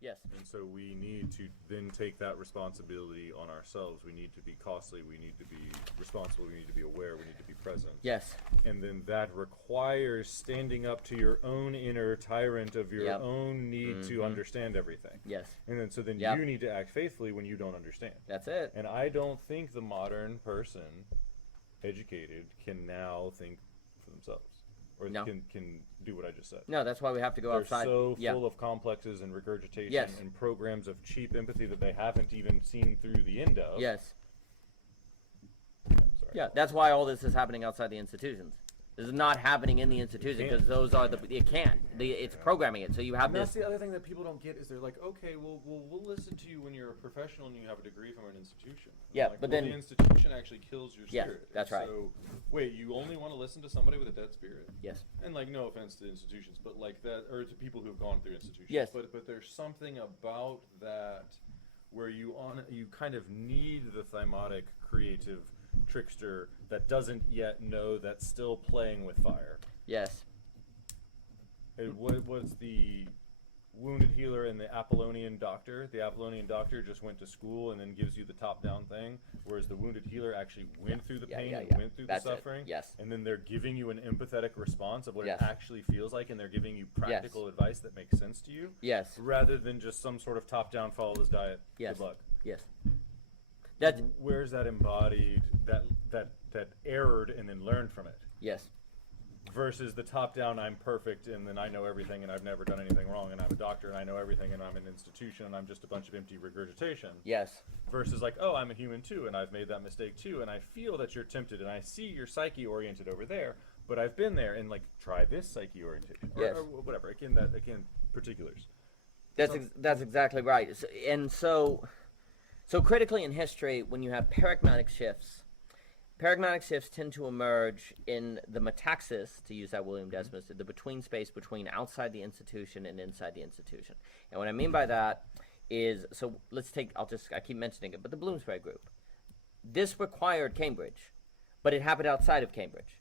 Yes. And so we need to then take that responsibility on ourselves. We need to be costly. We need to be responsible. We need to be aware. We need to be present. Yes. And then that requires standing up to your own inner tyrant of your own need to understand everything. Yes. And then so then you need to act faithfully when you don't understand. That's it. And I don't think the modern person, educated, can now think for themselves. Or can do what I just said. No, that's why we have to go They're outside. so full of complexes and regurgitation and programs of cheap empathy that they haven't even seen through the end of. Yes. Sorry. Yeah, that's why all this is happening outside the institutions. This is not happening in the institution because those are the it can't. It's programming it. So you have and this. That's the other thing that people don't get is they're like, okay, well, we'll listen to you when you're a professional and you have a degree from an institution. Yeah, like, but well, then the institution actually kills your spirit. Yeah, that's right. So wait, you only want to listen to somebody with a dead spirit? Yes. And like, no offense to institutions, but like that, or to people who have gone through institutions. Yes. But there's something about that where you kind of need the thymotic creative trickster that doesn't yet know that's still playing with fire. Yes. What was the wounded healer and the Apollonian doctor? The Apollonian doctor just went to school and then gives you the top-down thing, whereas the wounded healer actually went through the pain and went through the suffering. Yes. And then they're giving you an empathetic response of what it actually feels like, and they're giving you practical advice that makes sense to you. Yes. Rather than just some sort of top-down follow this diet. Yes. Good luck. Yes. Where's that embodied, that errored and then learned from it? Yes. Versus the top-down, I'm perfect and then I know everything and I've never done anything wrong and I'm a doctor and I know everything and I'm an institution and I'm just a bunch of empty regurgitation. Yes. Versus like, oh, I'm a human too and I've made that mistake too and I feel that you're tempted and I see your psyche oriented over there, but I've been there and like try this psyche orientation or whatever. Again, particulars. That's exactly right. So critically in history, when you have paradigmatic shifts tend to emerge in the metaxis, to use that William Desmond, the between space between outside the institution and inside the institution. And what I mean by that is, so let's take, I keep mentioning it, but the Bloomsbury group. This required Cambridge, but it happened outside of Cambridge.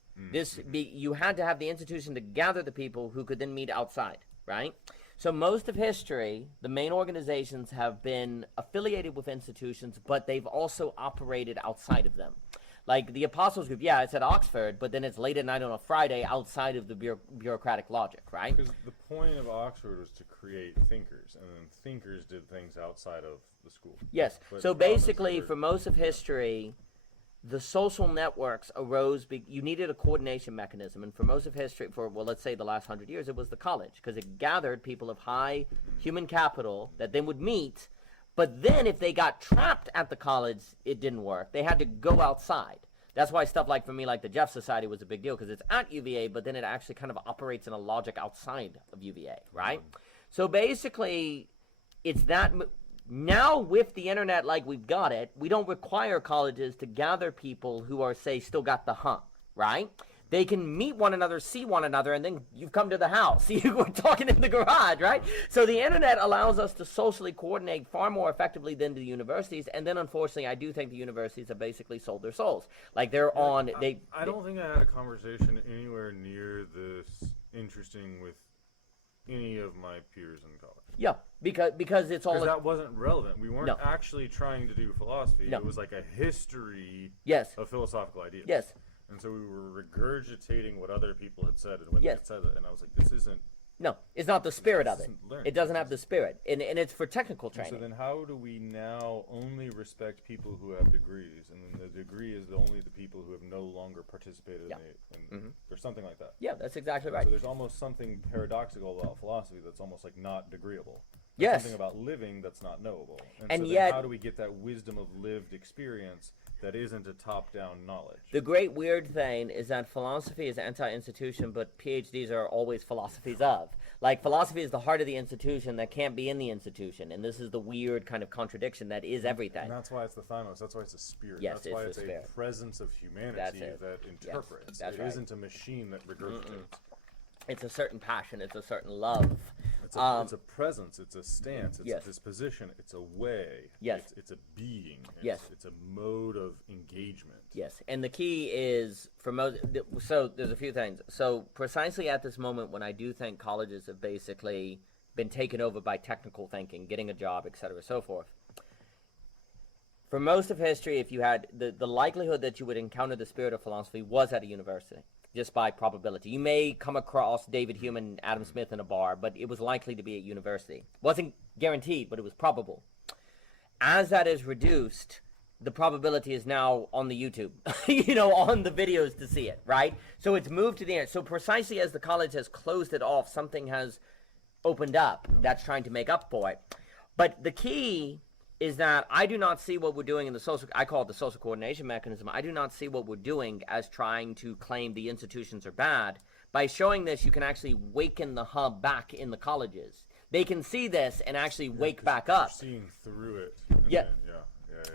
You had to have the institution to gather the people who could then meet outside, right? So most of history, the main organizations have been affiliated with institutions, but they've also operated outside of them. Like the Apostles Group, it's at Oxford, but then it's late at night on a Friday outside of the bureaucratic logic, right? Because the point of Oxford was to create thinkers, and then thinkers did things outside of the school. Yes. But so basically, for most of history, the social networks arose. You needed a coordination mechanism, and for most of history, let's say the last 100 years, it was the college, because it gathered people of high human capital that then would meet. But then if they got trapped at the college, it didn't work. They had to go outside. That's why stuff like, for me, like the Jeff Society was a big deal, because it's at UVA, but then it actually kind of operates in a logic outside of UVA, right? So basically, it's that. Now with the internet like we've got it, we don't require colleges to gather people who are, say, still got the hump, right? They can meet one another, see one another, and then you've come to the house. You were talking in the garage, right? So the internet allows us to socially coordinate far more effectively than the universities. And then, unfortunately, I do think the universities have basically sold their souls. Like they're on. I don't think I had a conversation anywhere near this interesting with any of my peers in college. Yeah, because it's all. Because that wasn't relevant. We weren't actually trying to do philosophy. No. It was like a history of philosophical ideas. Yes. And so we were regurgitating what other people had said, and when they had said it, and I was like, this isn't. No, it's not the spirit of it. It doesn't have the spirit, and it's for technical training. So then how do we now only respect people who have degrees, and then the degree is only the people who have no longer participated in or something like that? Yeah, that's exactly right. So there's almost something paradoxical about philosophy that's almost like not degreeable. Yes. Something about living that's not knowable. And so yet, then how do we get that wisdom of lived experience that isn't a top-down knowledge? The great weird thing is that philosophy is anti-institution, but PhDs are always philosophies of. Like, philosophy is the heart of the institution that can't be in the institution, and this is the weird kind of contradiction that is everything. And that's why it's the thymos. That's why it's a spirit. Yes, that's why it's a presence of humanity that interprets. Yes, that's it isn't a machine that regurgitates. It's a certain passion. It's a certain love. It's a presence. It's a stance. It's a disposition. It's a way. Yes. It's a being. It's a mode of engagement. Yes. And the key is, for most, so there's a few things. So precisely at this moment when I do think colleges have basically been taken over by technical thinking, getting a job, etc., so forth. For most of history, if you had the likelihood that you would encounter the spirit of philosophy was at a university, just by probability. You may come across David Hume and Adam Smith in a bar, but it was likely to be at university. Wasn't guaranteed, but it was probable. As that is reduced, the probability is now on the YouTube, on the videos to see it, right? So it's moved to the end. So precisely as the college has closed it off, something has opened up that's trying to make up for it. But the key is that I do not see what we're doing in the social, I call it the social coordination mechanism. I do not see what we're doing as trying to claim the institutions are bad. By showing this, you can actually waken the hub back in the colleges. They can see this and actually wake back up. Seeing through it. Yeah.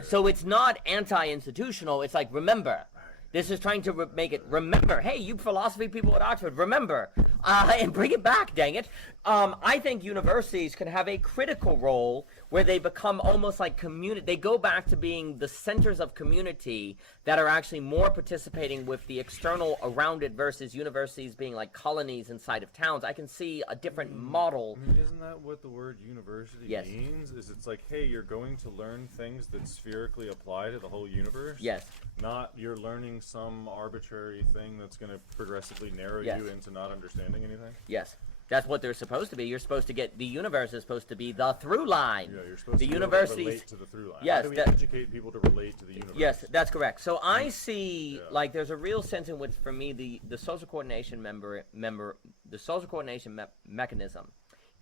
So it's not anti-institutional. It's like, remember. This is trying to make it, remember, hey, you philosophy people at Oxford, remember, and bring it back, dang it. I think universities can have a critical role where they become almost like community. They go back to being the centers of community that are actually more participating with the external around it versus universities being like colonies inside of towns. I can see a different model. I mean, isn't that what the word university means? Is it's like, hey, you're going to learn things that spherically apply to the whole universe? Yes. Not you're learning some arbitrary thing that's going to progressively narrow you into not understanding anything? Yes. That's what they're supposed to be. You're supposed to get, the universe is supposed to be the through line. Yeah, you're supposed the to relate to the through line. Yes. How do we educate people to relate to the universe? Yes, that's correct. So I see, like, there's a real sense in which, for me, the social coordination the social coordination mechanism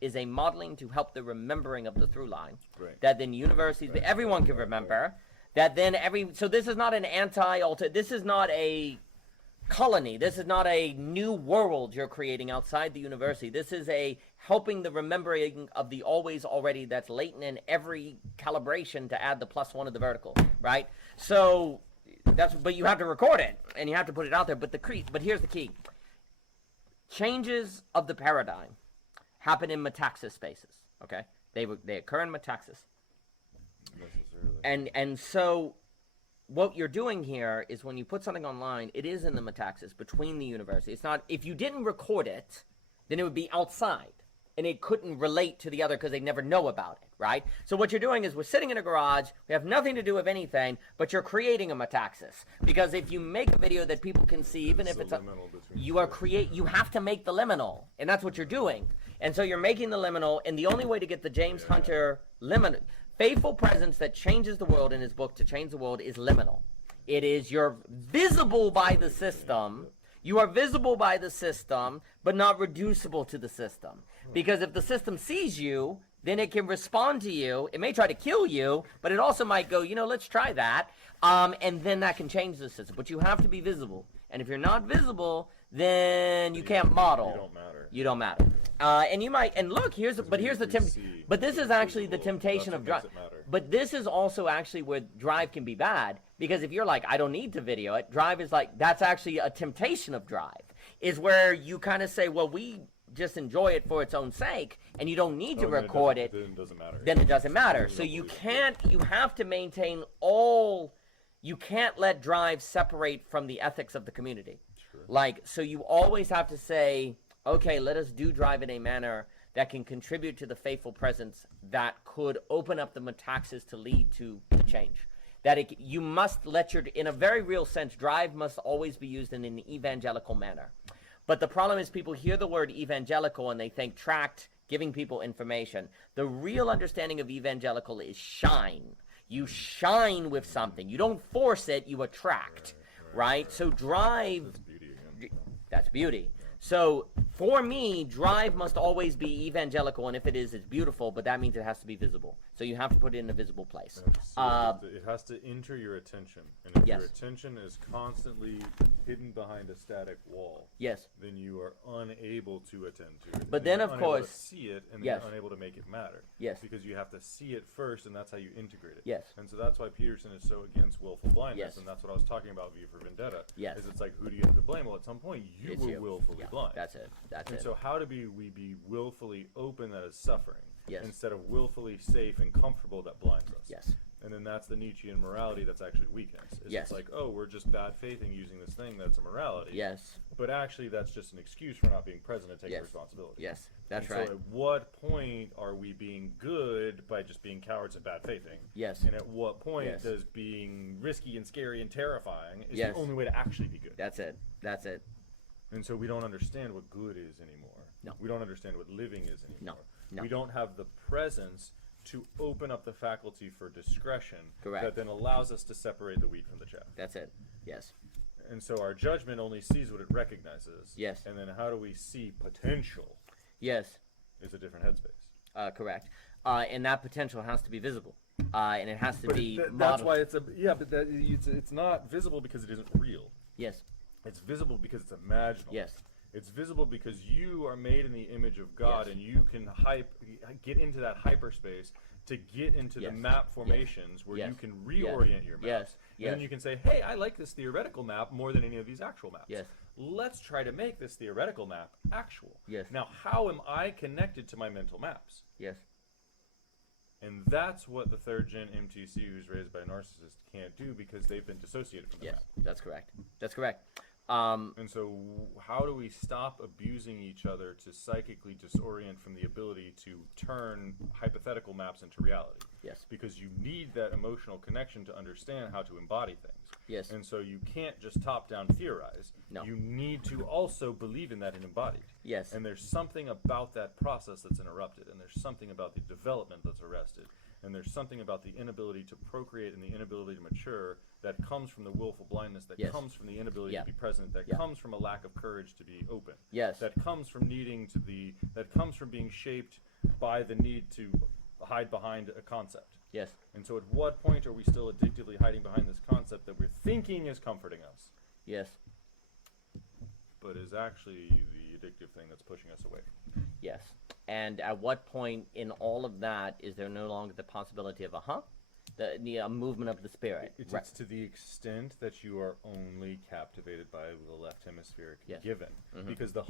is a modeling to help the remembering of the through line. Right. That then universities, everyone can remember. That then so this is not an this is not a colony. This is not a new world you're creating outside the university. This is a helping the remembering of the always already that's latent in every calibration to add the +1 of the vertical, right? So but you have to record it and you have to put it out there. But here's the key: changes of the paradigm happen in metaxis spaces. Okay, they occur in metaxis, and so. What you're doing here is when you put something online, it is in the metaxis between the university. It's not, if you didn't record it, then it would be outside and it couldn't relate to the other because they never know about it, right? So what you're doing is we're sitting in a garage, we have nothing to do with anything, but you're creating a metaxis. Because if you make a video that people can see, even if it's you have to make the liminal, and that's what you're doing. And so you're making the liminal, and the only way to get the James Hunter liminal, faithful presence that changes the world in his book To Change the World is liminal. It is you're visible by the system. You are visible by the system, but not reducible to the system. Because if the system sees you, then it can respond to you. It may try to kill you, but it also might go, let's try that. And then that can change the system. But you have to be visible. And if you're not visible, then you can't model. You don't matter. You don't matter. And you might, and look, but this is actually the temptation of drive. But this is also actually where drive can be bad, because if you're like, I don't need to video it, drive is like, that's actually a temptation of drive, is where you kind of say, well, we just enjoy it for its own sake, and you don't need to record it. Then it doesn't matter. Then it doesn't matter. So you have to maintain you can't let drive separate from the ethics of the community. Sure. So you always have to say, okay, let us do drive in a manner that can contribute to the faithful presence that could open up the metaxis to lead to change. That you must in a very real sense, drive must always be used in an evangelical manner. But the problem is people hear the word evangelical and they think tract, giving people information. The real understanding of evangelical is shine. You shine with something. You don't force it, you attract, right? So drive, that's beauty. So for me, drive must always be evangelical, and if it is, it's beautiful, but that means it has to be visible. So you have to put it in a visible place. It has to enter your attention, and if your attention is constantly hidden behind a static wall, then you are unable to attend to it. But then, of course, to see it, and then you're unable to make it matter. Because you have to see it first, and that's how you integrate it. And so that's why Peterson is so against willful blindness, and that's what I was talking about V for Vendetta. Is it's like, who do you have to blame? Well, at some point, you were willfully blind. That's it. And so how do we be willfully open that is suffering, instead of willfully safe and comfortable that blinds us? And then that's the Nietzschean morality that's actually weakness. It's like, oh, we're just bad faithing using this thing that's a morality. Yes. But actually, that's just an excuse for not being present and taking responsibility. Yes, that's and right. So at what point are we being good by just being cowards and bad faithing? Yes. And at what point does being risky and scary and terrifying is the only way to actually be good? That's it. That's it. And so we don't understand what good is anymore. No. We don't understand what living is anymore. No. We don't have the presence to open up the faculty for discretion Correct. that then allows us to separate the wheat from the chaff. That's it. Yes. And so our judgment only sees what it recognizes. Yes. And then how do we see potential? Yes. Is a different headspace. Correct. And that potential has to be visible. And it has to be that's why it's it's not visible because it isn't real. Yes. It's visible because it's imaginable. Yes. It's visible because you are made in the image of God, and you can get into that hyperspace to get into the map formations where you can reorient your maps. And then you can say, hey, I like this theoretical map more than any of these actual maps. Yes. Let's try to make this theoretical map actual. Yes. Now, how am I connected to my mental maps? Yes. And that's what the third-gen MTC who's raised by a narcissist can't do because they've been dissociated from the map. That's correct. That's correct. And so how do we stop abusing each other to psychically disorient from the ability to turn hypothetical maps into reality? Yes. Because you need that emotional connection to understand how to embody things. Yes. And so you can't just top-down theorize. No. You need to also believe in that and embody it. Yes. And there's something about that process that's interrupted, and there's something about the development that's arrested, and there's something about the inability to procreate and the inability to mature that comes from the willful blindness, that comes from the inability to be present, that comes from a lack of courage to be open, that comes from that comes from being shaped by the need to hide behind a concept. Yes. And so at what point are we still addictively hiding behind this concept that we're thinking is comforting us? Yes. But is actually the addictive thing that's pushing us away. Yes. And at what point in all of that is there no longer the possibility of the movement of the spirit? It's to the extent that you are only captivated by the left hemispheric given. Because the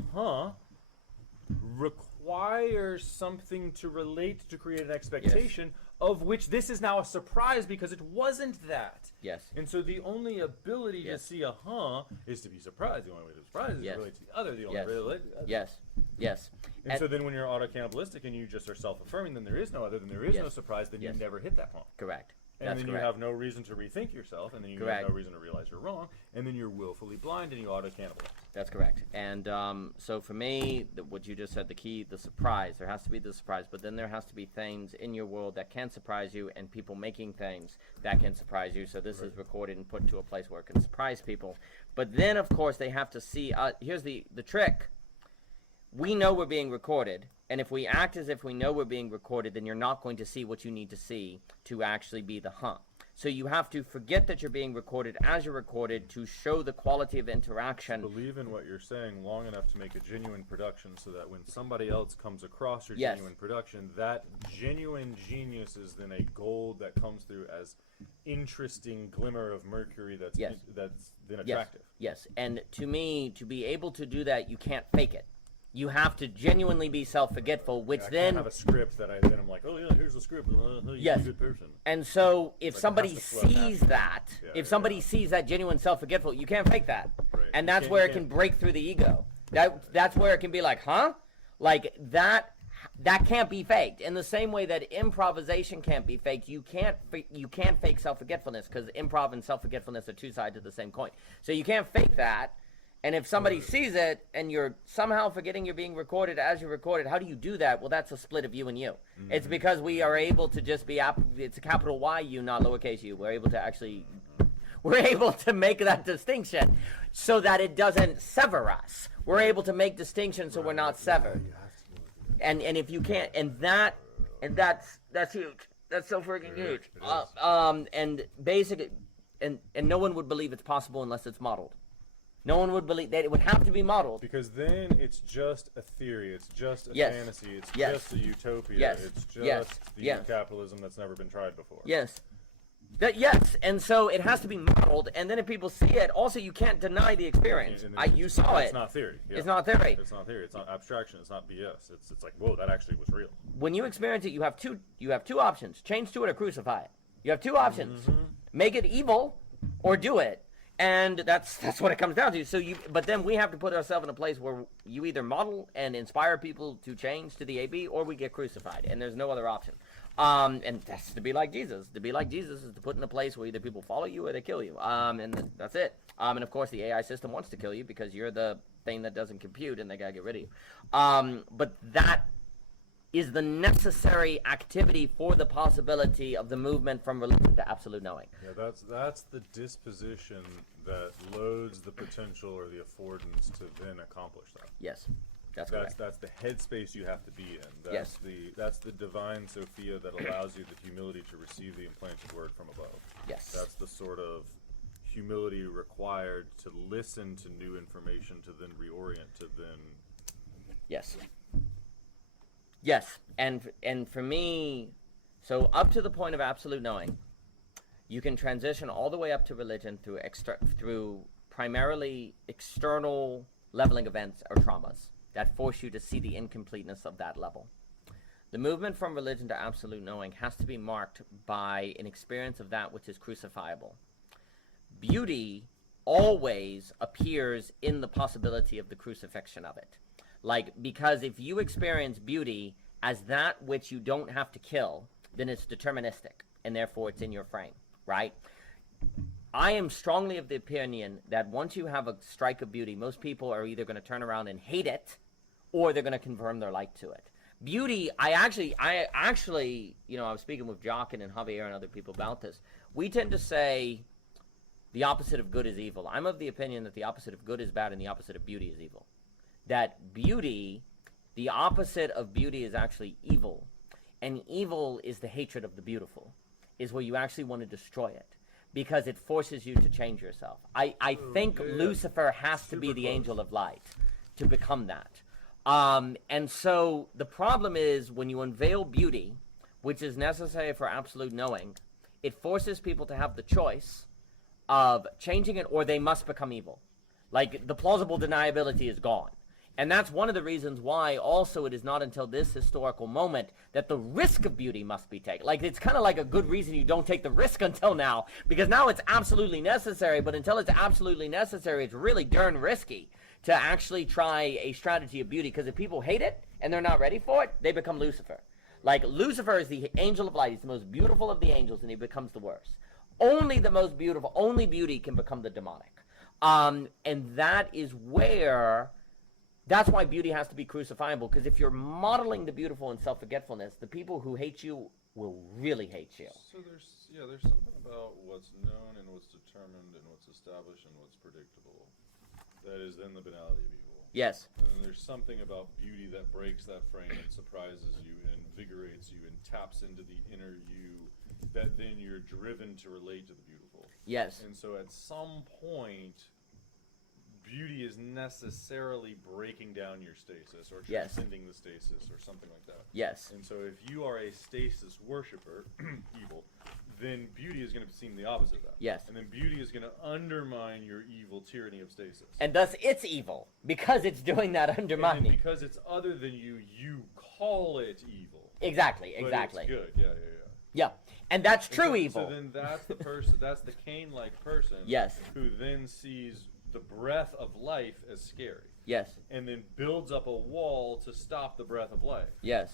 requires something to relate to create an expectation of which this is now a surprise because it wasn't that. Yes. And so the only ability to see a is to be surprised. The only way to be surprised is to relate to the other. The only way to relate to the other. Yes. Yes. And so then when you're auto-cannibalistic and you just are self-affirming, then there is no other, then there is no surprise, then you never hit that point. Correct. And That's then correct. you have no reason to rethink yourself, and then you have no reason to realize you're wrong, and then you're willfully blind and you auto-cannibalize. That's correct. And so for me, what you just said, the key, the surprise, there has to be the surprise, but then there has to be things in your world that can surprise you and people making things that can surprise you. So this is recorded and put to a place where it can surprise people. But then, of course, they have to see, here's the trick. We know we're being recorded, and if we act as if we know we're being recorded, then you're not going to see what you need to see to actually be the So you have to forget that you're being recorded as you're recorded to show the quality of interaction. Believe in what you're saying long enough to make a genuine production so that when somebody else comes across your genuine production, that genuine genius is then a gold that comes through as interesting glimmer of mercury that's then attractive. Yes. And to me, to be able to do that, you can't fake it. You have to genuinely be self-forgetful, which I then can't have a script that I'm like, oh yeah, here's the script. You're a good person. And so if somebody sees that, somebody sees that genuine self-forgetful, you can't fake that. Right. And that's where it can break through the ego. That's where it can be like, like that can't be faked. In the same way that improvisation can't be faked, you can't fake self-forgetfulness, because improv and self-forgetfulness are two sides of the same coin. So you can't fake that. And if somebody sees it and you're somehow forgetting you're being recorded as you're recorded, how do you do that? Well, that's a split of you and you. Mm-hmm. It's because we are able to just be, it's a capital Y U, not lowercase u. We're able to actually, make that distinction so that it doesn't sever us. We're able to make distinction so we're not severed. And if you can't, and that's huge. That's so freaking huge. And basically, and no one would believe it's possible unless it's modeled. No one would believe that. It would have to be modeled. Because then it's just a theory. It's just a fantasy. It's just a utopia. It's just the capitalism that's never been tried before. Yes. And so it has to be modeled, and then if people see it, also you can't deny the experience. You saw it. It's not theory. Yeah. It's not theory. It's not theory. It's not abstraction. It's not BS. It's like, whoa, that actually was real. When you experience it, you have two options: change to it or crucify it. You have two options: make it evil, or do it. And that's what it comes down to. But then we have to put ourselves in a place where you either model and inspire people to change to the AB, or we get crucified, and there's no other option. And that's to be like Jesus. To be like Jesus is to put in a place where either people follow you or they kill you. And that's it. And of course, the AI system wants to kill you because you're the thing that doesn't compute, and they gotta get rid of you. But that is the necessary activity for the possibility of the movement from religion to absolute knowing. Yeah, that's the disposition that loads the potential or the affordance to then accomplish that. Yes, that's correct. That's the headspace you have to be in. That's the divine Sophia that allows you the humility to receive the implanted word from above. Yes. That's the sort of humility required to listen to new information, to then reorient, to then... Yes. Yes, and for me, so up to the point of absolute knowing, you can transition all the way up to religion through primarily external leveling events or traumas that force you to see the incompleteness of that level. The movement from religion to absolute knowing has to be marked by an experience of that which is crucifiable. Beauty always appears in the possibility of the crucifixion of it. Because if you experience beauty as that which you don't have to kill, then it's deterministic, and therefore it's in your frame, right? I am strongly of the opinion that once you have a strike of beauty, most people are either going to turn around and hate it, or they're going to confirm their like to it. Beauty, I actually, I was speaking with Jockin and Javier and other people about this. We tend to say the opposite of good is evil. I'm of the opinion that the opposite of good is bad and the opposite of beauty is evil. That beauty, the opposite of beauty is actually evil. And evil is the hatred of the beautiful, is where you actually want to destroy it, because it forces you to change yourself. I think Lucifer has to be the angel of light to become that. And so the problem is when you unveil beauty, which is necessary for absolute knowing, it forces people to have the choice of changing it or they must become evil. Like, the plausible deniability is gone. And that's one of the reasons why also it is not until this historical moment that the risk of beauty must be taken. Like, it's kind of like a good reason you don't take the risk until now, because now it's absolutely necessary, but until it's absolutely necessary, it's really darn risky to actually try a strategy of beauty, because if people hate it and they're not ready for it, they become Lucifer. Like, Lucifer is the angel of light. He's the most beautiful of the angels, and he becomes the worst. Only the most beautiful, only beauty can become the demonic. And that is where... That's why beauty has to be crucifiable, because if you're modeling the beautiful in self-forgetfulness, the people who hate you will really hate you. So there's something about what's known and what's determined and what's established and what's predictable that is then the banality of evil. Yes. And then there's something about beauty that breaks that frame and surprises you and invigorates you and taps into the inner you, that then you're driven to relate to the beautiful. Yes. And so at some point, beauty is necessarily breaking down your stasis or transcending the stasis or something like that. Yes. And so if you are a stasis worshiper, evil, then beauty is going to seem the opposite of that. Yes. And then beauty is going to undermine your evil tyranny of stasis. And thus it's evil, because it's doing that undermining. And because it's other than you, you call it evil. Exactly, But exactly. it's good, yeah. Yeah, and that's true so, evil. So then that's the person, that's the Cain-like person. Yes. Who then sees the breath of life as scary. Yes. And then builds up a wall to stop the breath of life. Yes.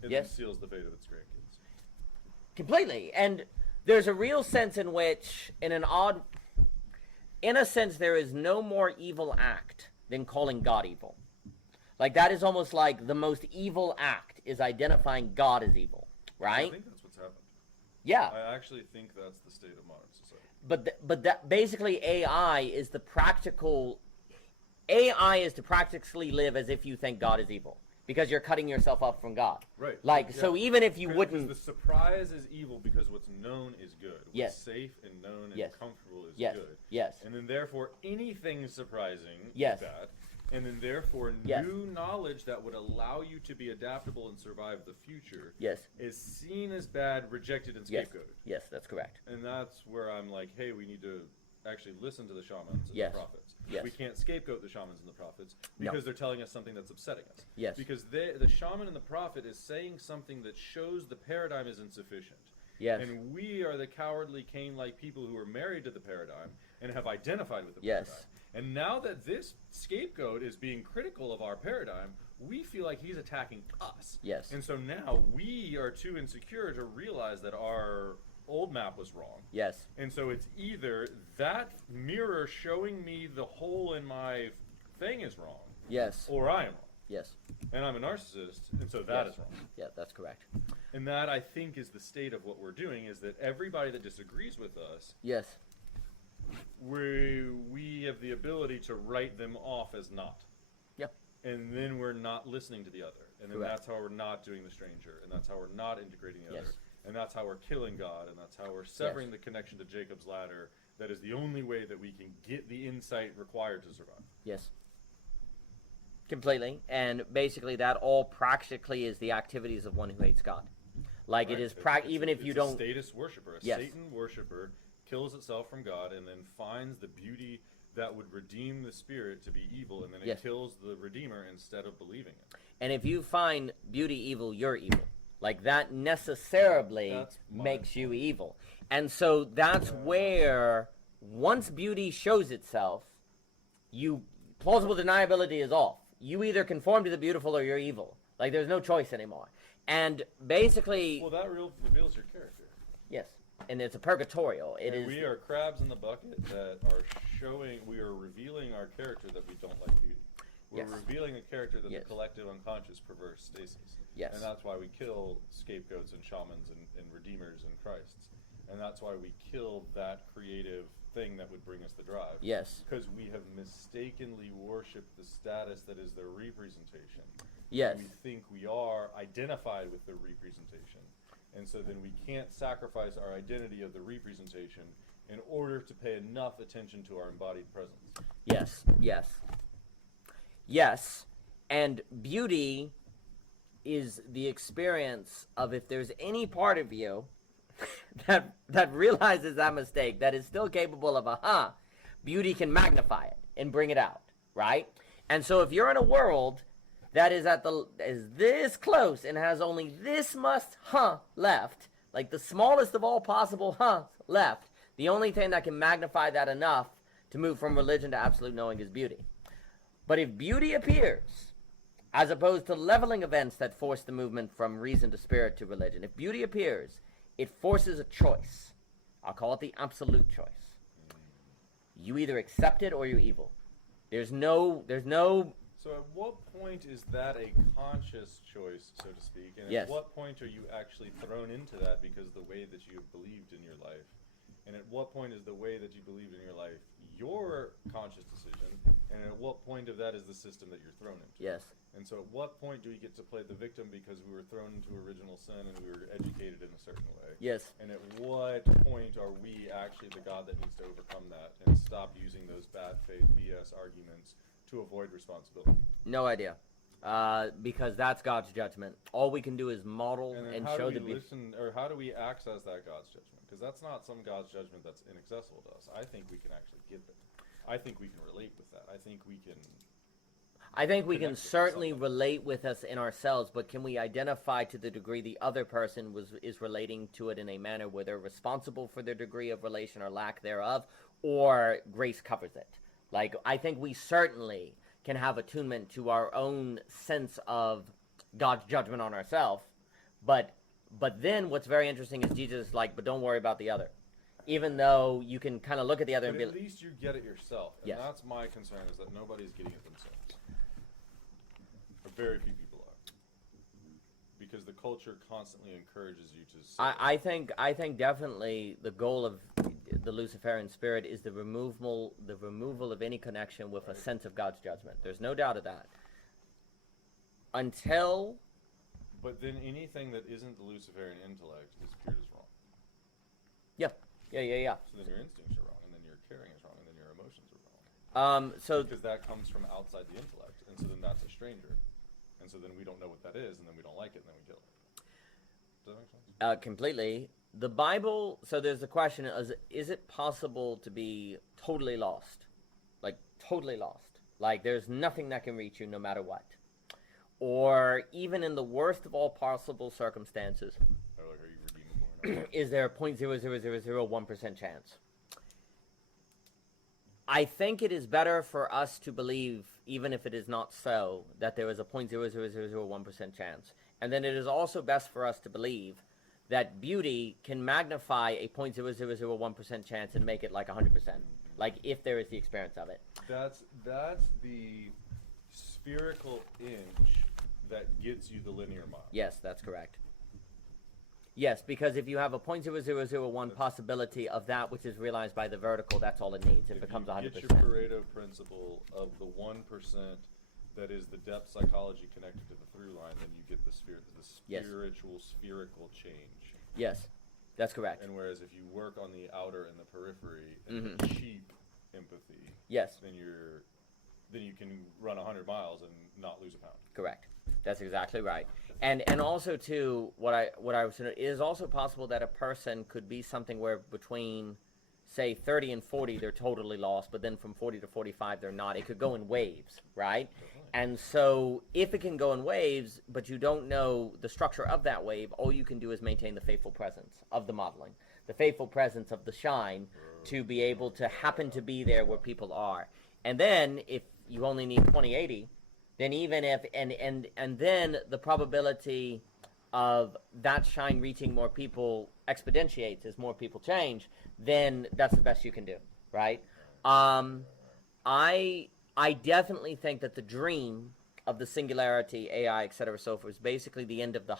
And then seals the fate of its grandkids. Completely. And there's a real sense in which, in a sense, there is no more evil act than calling God evil. Like, that is almost like the most evil act is identifying God as evil, right? I think that's what's happened. Yeah. I actually think that's the state of modern society. But that basically AI is to practically live as if you think God is evil, because you're cutting yourself off from God. Right. Like, so even if you wouldn't... The surprise is evil because what's known is good. What's safe and known and comfortable is good. Yes. And then therefore anything surprising is bad. And then therefore new knowledge that would allow you to be adaptable and survive the future is seen as bad, rejected, and scapegoated. Yes, that's correct. And that's where I'm like, hey, we need to actually listen to the shamans and the prophets. We can't scapegoat the shamans and the prophets because they're telling us something that's upsetting us. Yes. Because the shaman and the prophet is saying something that shows the paradigm is insufficient. Yes. And we are the cowardly Cain-like people who are married to the paradigm and have identified with the yes. paradigm. And now that this scapegoat is being critical of our paradigm, we feel like he's attacking us. Yes. And so now we are too insecure to realize that our old map was wrong. Yes. And so it's either that mirror showing me the hole in my thing is wrong. Yes. Or I am wrong. Yes. And I'm a narcissist, and so that is wrong. Yeah, that's correct. And that, I think, is the state of what we're doing, is that everybody that disagrees with us, yes, we have the ability to write them off as not. Yep. And then we're not listening to the other. And then Correct. that's how we're not doing the stranger, and that's how we're not integrating the Yes. other. And that's how we're killing God, and that's how we're severing the connection to Jacob's ladder. That is the only way that we can get the insight required to survive. Yes. Completely. And basically that all practically is the activities of one who hates God. Like Right. it is, It's even if you a don't... status worshiper. A Yes. Satan worshiper kills itself from God and then finds the beauty that would redeem the spirit to be evil, and then it Yes. kills the redeemer instead of believing it. And if you find beauty evil, you're evil. Like that necessarily That's makes you mindful. evil. And so that's where, once beauty shows itself, plausible deniability is off. You either conform to the beautiful or you're evil. Like there's no choice anymore. And basically... Well, that reveals your character. Yes. And it's a purgatorial. It is. We are crabs in the bucket that are we are revealing our character that we don't like beauty. We're Yes. revealing a character that Yes. the collective unconscious perverse stasis. Yes. And that's why we kill scapegoats and shamans and redeemers and Christs. And that's why we kill that creative thing that would bring us the drive. Yes. Because we have mistakenly worshipped the status that is their representation. Yes. We think we are identified with their representation. And so then we can't sacrifice our identity of the representation in order to pay enough attention to our embodied presence. Yes. Yes. Yes. And beauty is the experience of, if there's any part of you that realizes that mistake, that is still capable of beauty can magnify it and bring it out, right? And so if you're in a world that is is this close and has only this much left, like the smallest of all possible left, the only thing that can magnify that enough to move from religion to absolute knowing is beauty. But if beauty appears, as opposed to leveling events that force the movement from reason to spirit to religion, if beauty appears, it forces a choice. I'll call it the absolute choice. You either accept it or you're evil. There's no... So at what point is that a conscious choice, so to speak? And Yes. at what point are you actually thrown into that because of the way that you have believed in your life? And at what point is the way that you believed in your life your conscious decision? And at what point of that is the system that you're thrown into? Yes. And so at what point do we get to play the victim because we were thrown into original sin and we were educated in a certain way? Yes. And at what point are we actually the God that needs to overcome that and stop using those bad faith BS arguments to avoid responsibility? No idea. Because that's God's judgment. All we can do is model and show the beauty. How do we access that God's judgment? Because that's not some God's judgment that's inaccessible to us. I think we can actually get there. I think we can relate with that. I think we can certainly relate with us in ourselves, but can we identify to the degree the other person is relating to it in a manner where they're responsible for their degree of relation or lack thereof, or grace covers it? Like, I think we certainly can have attunement to our own sense of God's judgment on ourselves, but then what's very interesting is Jesus is like, but don't worry about the other. Even though you can kind of look at the other but and be at least you get it yourself. And Yes. that's my concern, is that nobody's getting it themselves. Or very few people are. Because the culture constantly encourages you to say, I think definitely the goal of the Luciferian spirit is the removal of any connection with a sense of God's judgment. There's no doubt of that. Until... But then anything that isn't the Luciferian intellect is viewed as wrong. Yeah. So then your instincts are wrong, and then your caring is wrong, and then your emotions are wrong. Because that comes from outside the intellect, and so then that's a stranger. And so then we don't know what that is, and then we don't like it, and then we kill it. Does that make sense? Completely. The Bible, so there's the question, is it possible to be totally lost? Like, totally lost. Like, there's nothing that can reach you no matter what. Or even in the worst of all possible circumstances. Or like, are you redeemable is there a 0.00001% chance? I think it is better for us to believe, even if it is not so, that there is a 0.00001% chance. And then it is also best for us to believe that beauty can magnify a 0.00001% chance and make it like 100%. Like if there is the experience of it. That's the spherical inch that gets you the linear mile. Yes, that's correct. Yes, because if you have a 0.0001 possibility of that which is realized by the vertical, that's all it needs. It becomes 100%. Get your Pareto principle of the 1% that is the depth psychology connected to the through line, then you get the spiritual spherical change. Yes, that's correct. And whereas if you work on the outer and the periphery and the cheap empathy, yes, then you can run 100 miles and not lose a pound. Correct. That's exactly right. And also too, what I was saying, it is also possible that a person could be something where between, say, 30 and 40 they're totally lost, but then from 40 to 45 they're not. It could go in waves, right? And so if it can go in waves, but you don't know the structure of that wave, all you can do is maintain the faithful presence of the modeling, the faithful presence of the shine to be able to happen to be there where people are. And then if you only need 2080, then even if, and then the probability of that shine reaching more people exponentiates as more people change, then that's the best you can do, right? I definitely think that the dream of the singularity, AI, et cetera, so forth, is basically the end of the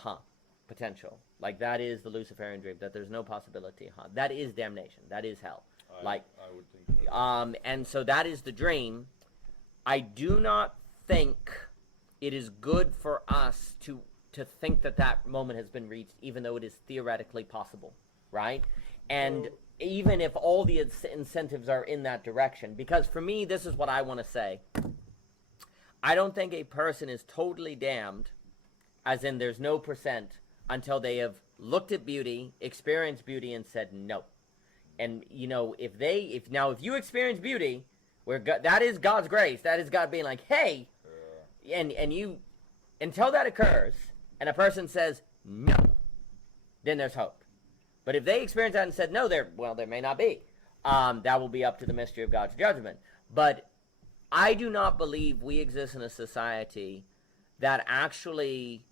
potential. Like that is the Luciferian dream, that there's no possibility, that is damnation, that is hell. I would think so. And so that is the dream. I do not think it is good for us to think that that moment has been reached, even though it is theoretically possible, right? And even if all the incentives are in that direction, because for me, this is what I want to say. I don't think a person is totally damned, as in there's no percent, until they have looked at beauty, experienced beauty, and said no. And you know, if you experience beauty, where that is God's grace, that is God being like, hey, and you, until that occurs, and a person says no, then there's hope. But if they experience that and said no, there may not be. That will be up to the mystery of God's judgment. But I do not believe we exist in a society that actually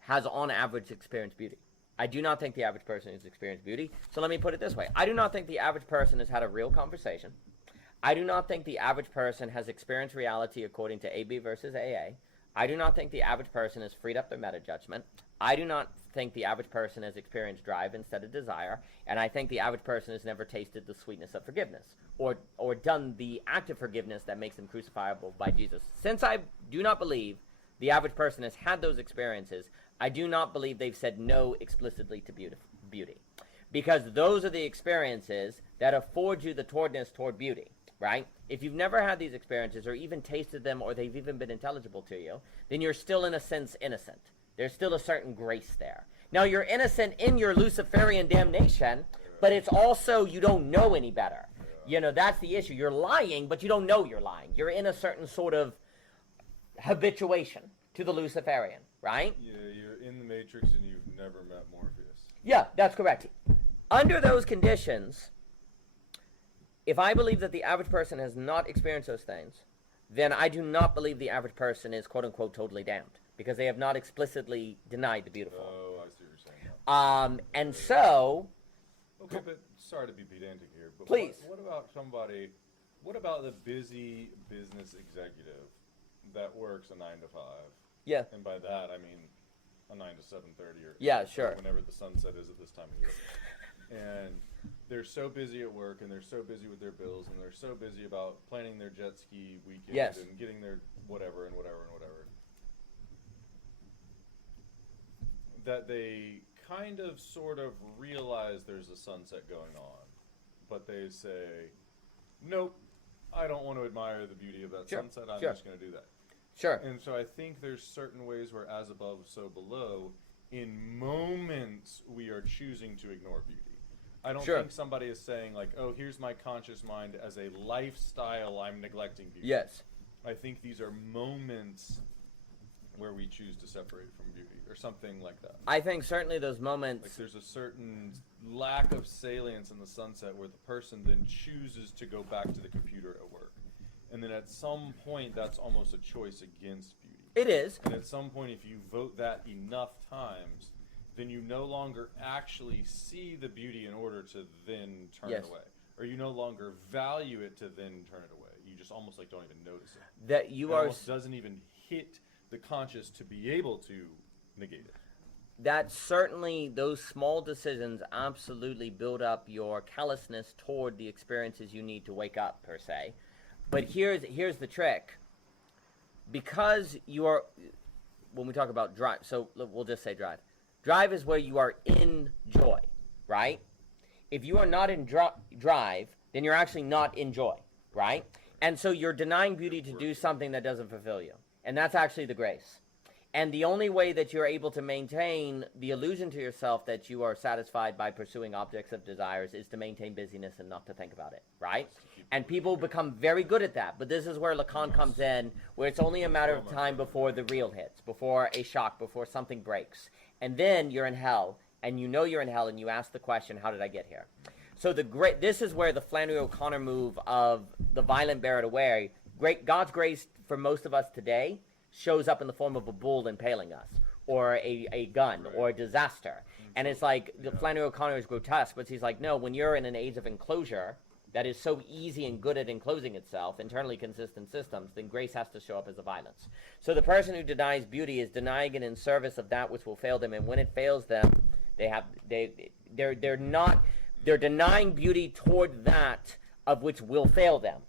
has, on average, experienced beauty. I do not think the average person has experienced beauty. So let me put it this way. I do not think the average person has had a real conversation. I do not think the average person has experienced reality according to AB versus AA. I do not think the average person has freed up their meta judgment. I do not think the average person has experienced drive instead of desire. And I think the average person has never tasted the sweetness of forgiveness or done the act of forgiveness that makes them crucifiable by Jesus. Since I do not believe the average person has had those experiences, I do not believe they've said no explicitly to beauty. Because those are the experiences that afford you the towardness toward beauty. Right? If you've never had these experiences or even tasted them or they've even been intelligible to you, then you're still in a sense innocent. There's still a certain grace there. Now you're innocent in your Luciferian damnation, but it's also you don't know any better. You know, that's the issue. You're lying, but you don't know you're lying. You're in a certain sort of habituation to the Luciferian, right? Yeah, you're in the Matrix and you've never met Morpheus. Yeah, that's correct. Under those conditions, if I believe that the average person has not experienced those things, then I do not believe the average person is quote-unquote totally damned, because they have not explicitly denied the beautiful. Oh, I see what you're saying. And so... Okay, but sorry to be pedantic here, but please. What about the busy business executive that works a 9 to 5? Yeah. And by that, I mean a 9 to 7:30 or yeah, sure. Whenever the sunset is at this time of year. And they're so busy at work, and they're so busy with their bills, and they're so busy about planning their jet ski weekend yes. and getting their whatever and whatever and whatever, that they kind of sort of realize there's a sunset going on, but they say, nope, I don't want to admire the beauty of that sunset, I'm just going to do that. Sure. And so I think there's certain ways where as above, so below, in moments we are choosing to ignore beauty. I don't think somebody is saying like, oh, here's my conscious mind as a lifestyle I'm neglecting beauty. Yes. I think these are moments where we choose to separate from beauty, or something like that. I think certainly those moments. Like there's a certain lack of salience in the sunset where the person then chooses to go back to the computer at work. And then at some point, that's almost a choice against beauty. It is. And at some point, if you vote that enough times, then you no longer actually see the beauty in order to then turn it away. Or you no longer value it to then turn it away. You just almost like don't even notice it. That you it almost doesn't even hit the conscious to be able to negate it. That certainly, those small decisions absolutely build up your callousness toward the experiences you need to wake up, per se. But here's the trick. Because you are, when we talk about drive, so we'll just say drive. Drive is where you are in joy, right? If you are not in drive, then you're actually not in joy, right? And so you're denying beauty to do something that doesn't fulfill you. And that's actually the grace. And the only way that you're able to maintain the illusion to yourself that you are satisfied by pursuing objects of desires is to maintain busyness and not to think about it, right? And people become very good at that. But this is where Lacan comes in, where it's only a matter of time before the real hits, before a shock, before something breaks. And then you're in hell, and you know you're in hell, and you ask the question, how did I get here? So this is where the Flannery O'Connor move of the violent bear it away, God's grace for most of us today shows up in the form of a bull impaling us, or a gun, or a disaster. And it's like, Flannery O'Connor is grotesque, but he's like, no, when you're in an age of enclosure that is so easy and good at enclosing itself, internally consistent systems, then grace has to show up as a violence. So the person who denies beauty is denying it in service of that which will fail them, and when it fails them, they're denying beauty toward that of which will fail them.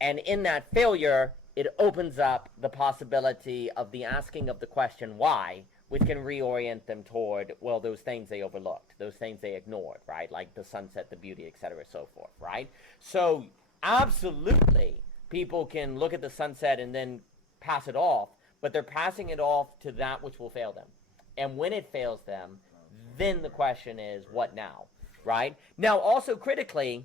And in that failure, it opens up the possibility of the asking of the question why, which can reorient them toward, well, those things they overlooked, those things they ignored, right? Like the sunset, the beauty, etc., so forth, right? So absolutely, people can look at the sunset and then pass it off, but they're passing it off to that which will fail them. And when it fails them, then the question is, what now, right? Now, also critically,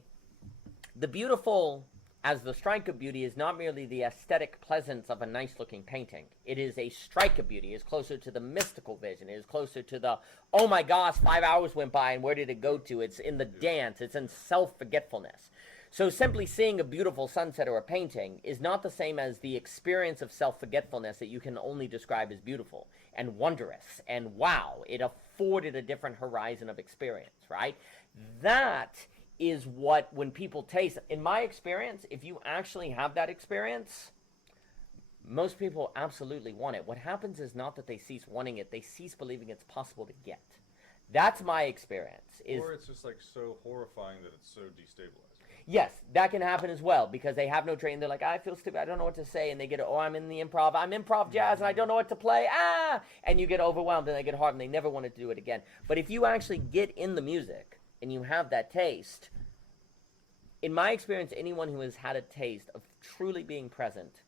the beautiful, as the strike of beauty, is not merely the aesthetic pleasance of a nice-looking painting. It is a strike of beauty. It's closer to the mystical vision. It is closer to the, oh my gosh, 5 hours went by and where did it go to? It's in the dance. It's in self-forgetfulness. So simply seeing a beautiful sunset or a painting is not the same as the experience of self-forgetfulness that you can only describe as beautiful and wondrous and wow. It afforded a different horizon of experience, right? That is what, when people taste, in my experience, if you actually have that experience, most people absolutely want it. What happens is not that they cease wanting it, they cease believing it's possible to get. That's my experience. Or it's just like so horrifying that it's so destabilizing. Yes, that can happen as well, because they have no training. They're like, I feel stupid, I don't know what to say, and they get, oh, I'm in the improv, I'm improv jazz, and I don't know what to play, and you get overwhelmed, and they get hard, and they never want to do it again. But if you actually get in the music, and you have that taste, in my experience, anyone who has had a taste of truly being present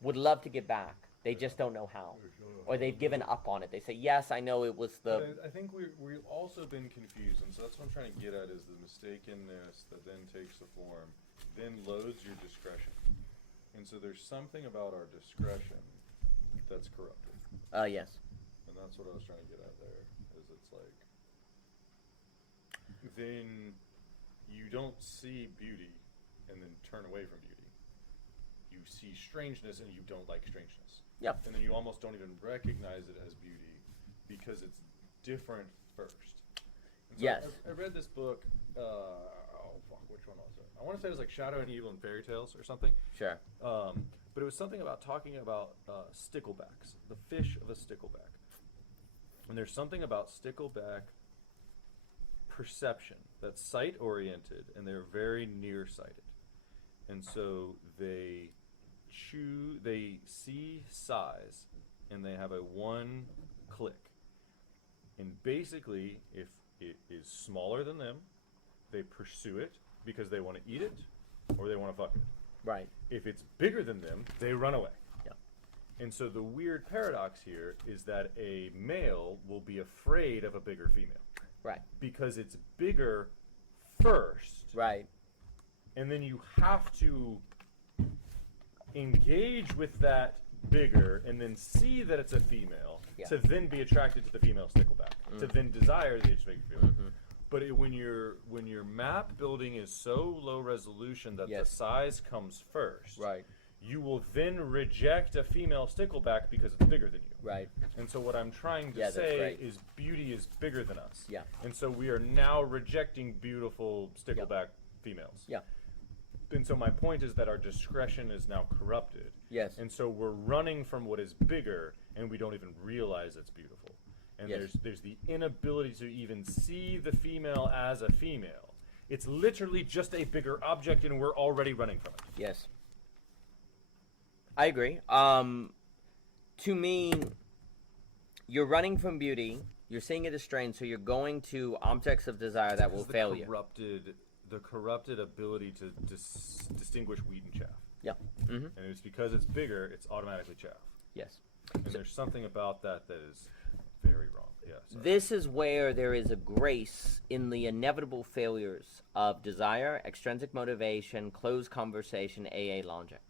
would love to get back. They just don't know how. Or they've given up on it. They say, yes, I know it was the... But I think we've also been confused, and so that's what I'm trying to get at, is the mistakenness that then takes the form, then loads your discretion. And so there's something about our discretion that's corrupted. Yes. And that's what I was trying to get at there, is it's like... Then you don't see beauty and then turn away from beauty. You see strangeness and you don't like strangeness. Yep. And then you almost don't even recognize it as beauty because it's different first. And so yes. I read this book, which one was it? I want to say it was like Shadow and Evil and Fairy Tales or something. Sure. But it was something about talking about sticklebacks, the fish of a stickleback. And there's something about stickleback perception that's sight-oriented, and they're very nearsighted. And so they see size, and they have a one click. And basically, if it is smaller than them, they pursue it because they want to eat it or they want to fuck it. Right. If it's bigger than them, they run away. Yeah. And so the weird paradox here is that a male will be afraid of a bigger female. Right. Because it's bigger first. Right. And then you have to engage with that bigger and then see that it's a female to then be attracted to the female stickleback, to then desire the bigger female. But when your map building is so low resolution that the size comes first, you will then reject a female stickleback because it's bigger than you. Right. And so what I'm trying to say is beauty is bigger than us. Yeah. And so we are now rejecting beautiful stickleback females. Yeah. And so my point is that our discretion is now corrupted. Yes. And so we're running from what is bigger, and we don't even realize it's beautiful. And there's the inability to even see the female as a female. It's literally just a bigger object, and we're already running from it. Yes. I agree. To me, you're running from beauty, you're seeing it as strange, so you're going to objects of desire that will fail you. The corrupted ability to distinguish wheat and chaff. Yeah. And it's because it's bigger, it's automatically chaff. Yes. And there's something about that is very wrong. Yeah. This is where there is a grace in the inevitable failures of desire, extrinsic motivation, closed conversation, AA logic.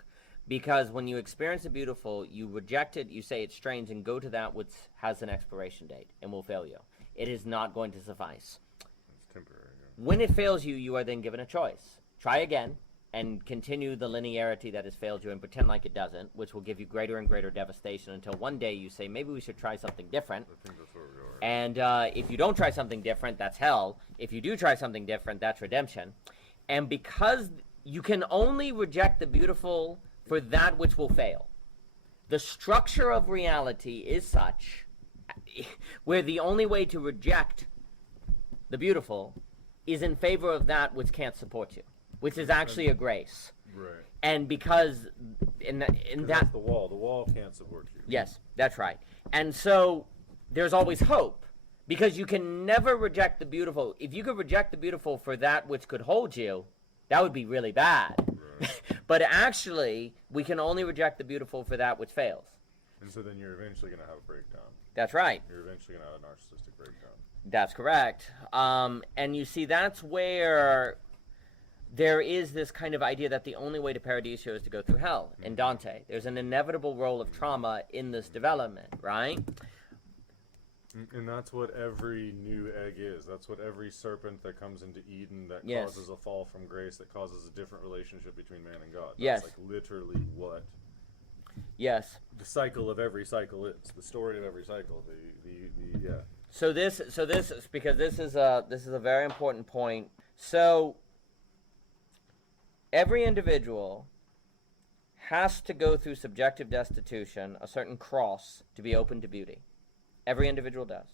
Because when you experience the beautiful, you reject it, you say it's strange, and go to that which has an expiration date and will fail you. It is not going to suffice. It's temporary. Yeah. When it fails you, you are then given a choice. Try again and continue the linearity that has failed you and pretend like it doesn't, which will give you greater and greater devastation until one day you say, maybe we should try something different. I think that's where we're going. And if you don't try something different, that's hell. If you do try something different, that's redemption. And because you can only reject the beautiful for that which will fail. The structure of reality is such where the only way to reject the beautiful is in favor of that which can't support you, which is actually a grace. Right. And because in that the wall can't support you. Yes, that's right. And so there's always hope, because you can never reject the beautiful. If you could reject the beautiful for that which could hold you, that would be really bad. Right. But actually, we can only reject the beautiful for that which fails. And so then you're eventually going to have a breakdown. That's right. You're eventually going to have a narcissistic breakdown. That's correct. And you see, that's where there is this kind of idea that the only way to paradiso is to go through hell. In Dante, there's an inevitable role of trauma in this development, right? And that's what every new egg is. That's what every serpent that comes into Eden that causes a fall from grace, that causes a different relationship between man and God. That's like literally what the cycle of every cycle is. The story of every cycle. So this is because this is a very important point. So every individual has to go through subjective destitution, a certain cross, to be open to beauty. Every individual does.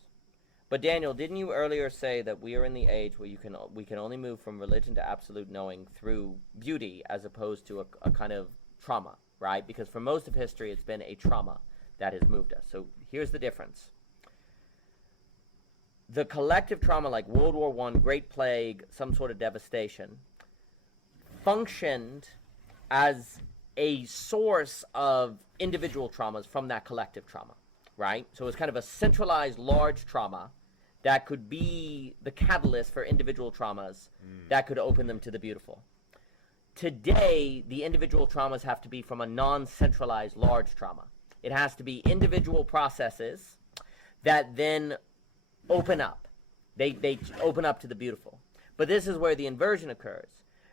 But Daniel, didn't you earlier say that we are in the age where we can only move from religion to absolute knowing through beauty as opposed to a kind of trauma, right? Because for most of history, it's been a trauma that has moved us. So here's the difference. The collective trauma like World War I, Great Plague, some sort of devastation, functioned as a source of individual traumas from that collective trauma. Right? So it's kind of a centralized large trauma that could be the catalyst for individual traumas that could open them to the beautiful. Today, the individual traumas have to be from a non-centralized large trauma. It has to be individual processes that then open up. They open up to the beautiful. But this is where the inversion occurs.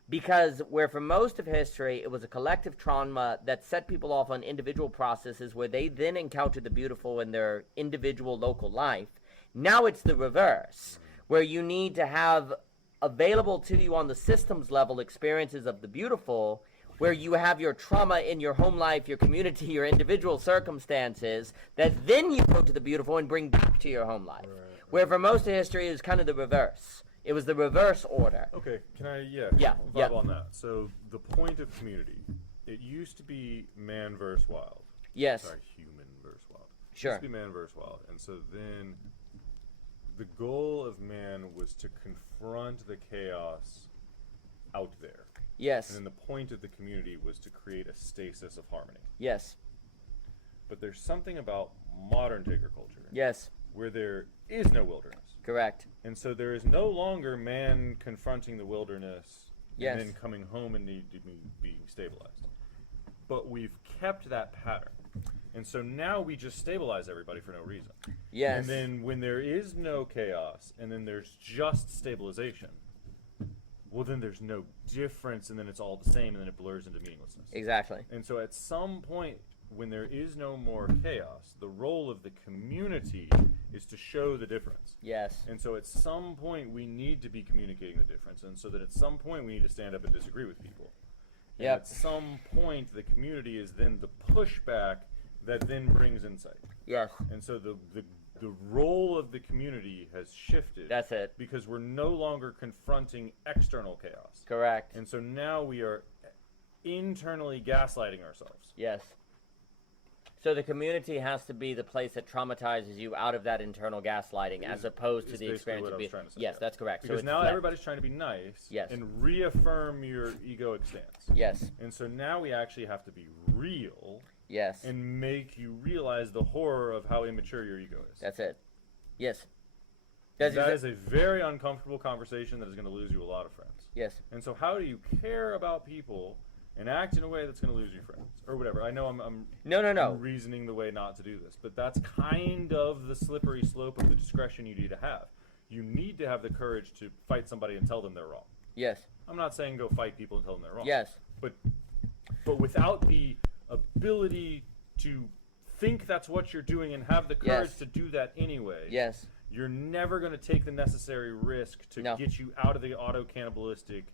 Because where for most of history it was a collective trauma that set people off on individual processes where they then encountered the beautiful in their individual local life, now it's the reverse, where you need to have available to you on the systems level experiences of the beautiful, where you have your trauma in your home life, your community, your individual circumstances, that then you go to the beautiful and bring back to your home life. Right. Where for most of history it was kind of the reverse. It was the reverse order. Okay, can I, vibe on that. So the point of community, it used to be man versus wild. Yes. Sorry, human versus wild. Sure. It used to be man versus wild. And so then the goal of man was to confront the chaos out there. Yes. And then the point of the community was to create a stasis of harmony. Yes. But there's something about modern taker culture. Yes. Where there is no wilderness. Correct. And so there is no longer man confronting the wilderness and then coming home and being stabilized. But we've kept that pattern. And so now we just stabilize everybody for no reason. Yes. And then when there is no chaos, and then there's just stabilization, well, then there's no difference, and then it's all the same, and then it blurs into meaninglessness. Exactly. And so at some point, when there is no more chaos, the role of the community is to show the difference. Yes. And so at some point, we need to be communicating the difference, and so that at some point, we need to stand up and disagree with people. And Yep. at some point, the community is then the pushback that then brings insight. Yes. And so the role of the community has shifted. That's it. Because we're no longer confronting external chaos. Correct. And so now we are internally gaslighting ourselves. Yes. So the community has to be the place that traumatizes you out of that internal gaslighting, as opposed to the experience of being. Yes, that's correct. Because so now everybody's trying to be nice. Yes. And reaffirm your egoic stance. Yes. And so now we actually have to be real. Yes. And make you realize the horror of how immature your ego is. That's it. Yes. That is a very uncomfortable conversation that is going to lose you a lot of friends. Yes. And so how do you care about people and act in a way that's going to lose you friends? Or whatever. I know I'm reasoning the way not to do this, but that's kind of the slippery slope of the discretion you need to have. You need to have the courage to fight somebody and tell them they're wrong. Yes. I'm not saying go fight people and tell them they're wrong. Yes. But without the ability to think that's what you're doing and have the courage to do that anyway. Yes. You're never going to take the necessary risk to get you out of the auto-cannibalistic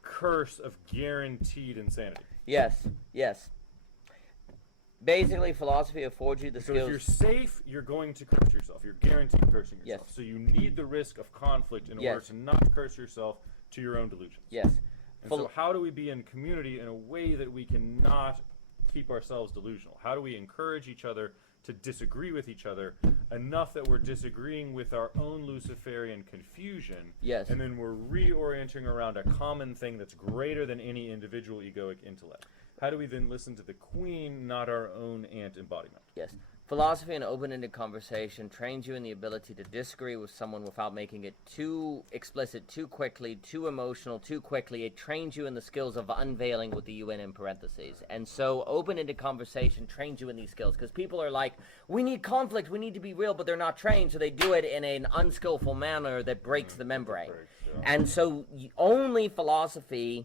curse of guaranteed insanity. Yes. Yes. Basically, philosophy affords you the skills. So if you're safe, you're going to curse yourself. You're guaranteed cursing yourself. Yes. So you need the risk of conflict in order to not curse yourself to your own delusions. Yes. And so how do we be in community in a way that we cannot keep ourselves delusional? How do we encourage each other to disagree with each other enough that we're disagreeing with our own Luciferian confusion? Yes. And then we're reorienting around a common thing that's greater than any individual egoic intellect. How do we then listen to the queen, not our own ant embodiment? Yes. Philosophy and open-ended conversation trains you in the ability to disagree with someone without making it too explicit, too quickly, too emotional, too quickly. It trains you in the skills of unveiling with the UN in parentheses. And so open-ended conversation trains you in these skills, because people are like, we need conflict, we need to be real, but they're not trained, so they do it in an unskillful manner that breaks the membrane. And so only philosophy,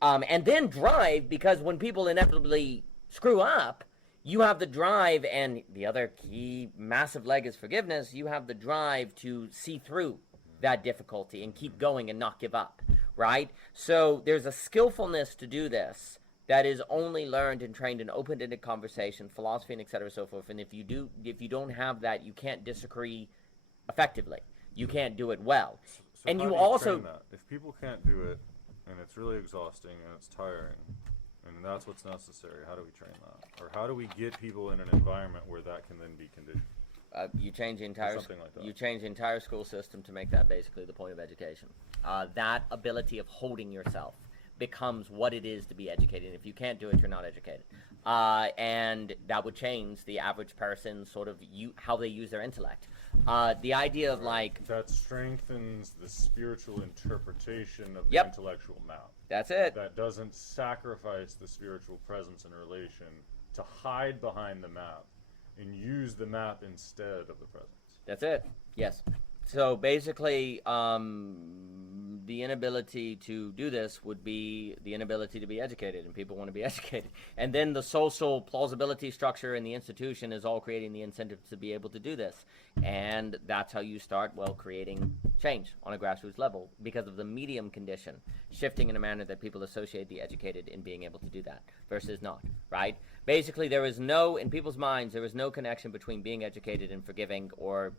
and then drive, because when people inevitably screw up, you have the drive, and the other key massive leg is forgiveness. You have the drive to see through that difficulty and keep going and not give up, right? So there's a skillfulness to do this that is only learned and trained in open-ended conversation, philosophy, and et cetera, so forth. And if you don't have that, you can't disagree effectively. You can't do it well. So and how you do also, train that? If people can't do it, and it's really exhausting and it's tiring, and that's what's necessary, how do we train that? Or how do we get people in an environment where that can then be conditioned? you change the entire something like that. You change the entire school system to make that basically the point of education. That ability of holding yourself becomes what it is to be educated. If you can't do it, you're not educated. And that would change the average person sort of how they use their intellect. The idea of like... That strengthens the spiritual interpretation of the intellectual map. That's it. That doesn't sacrifice the spiritual presence and relation to hide behind the map and use the map instead of the presence. That's it. Yes. So basically, the inability to do this would be the inability to be educated, and people want to be educated. And then the social plausibility structure in the institution is all creating the incentive to be able to do this. And that's how you start, creating change on a grassroots level because of the medium condition shifting in a manner that people associate the educated in being able to do that versus not, right? Basically, there is no, in people's minds, there is no connection between being educated and forgiving or,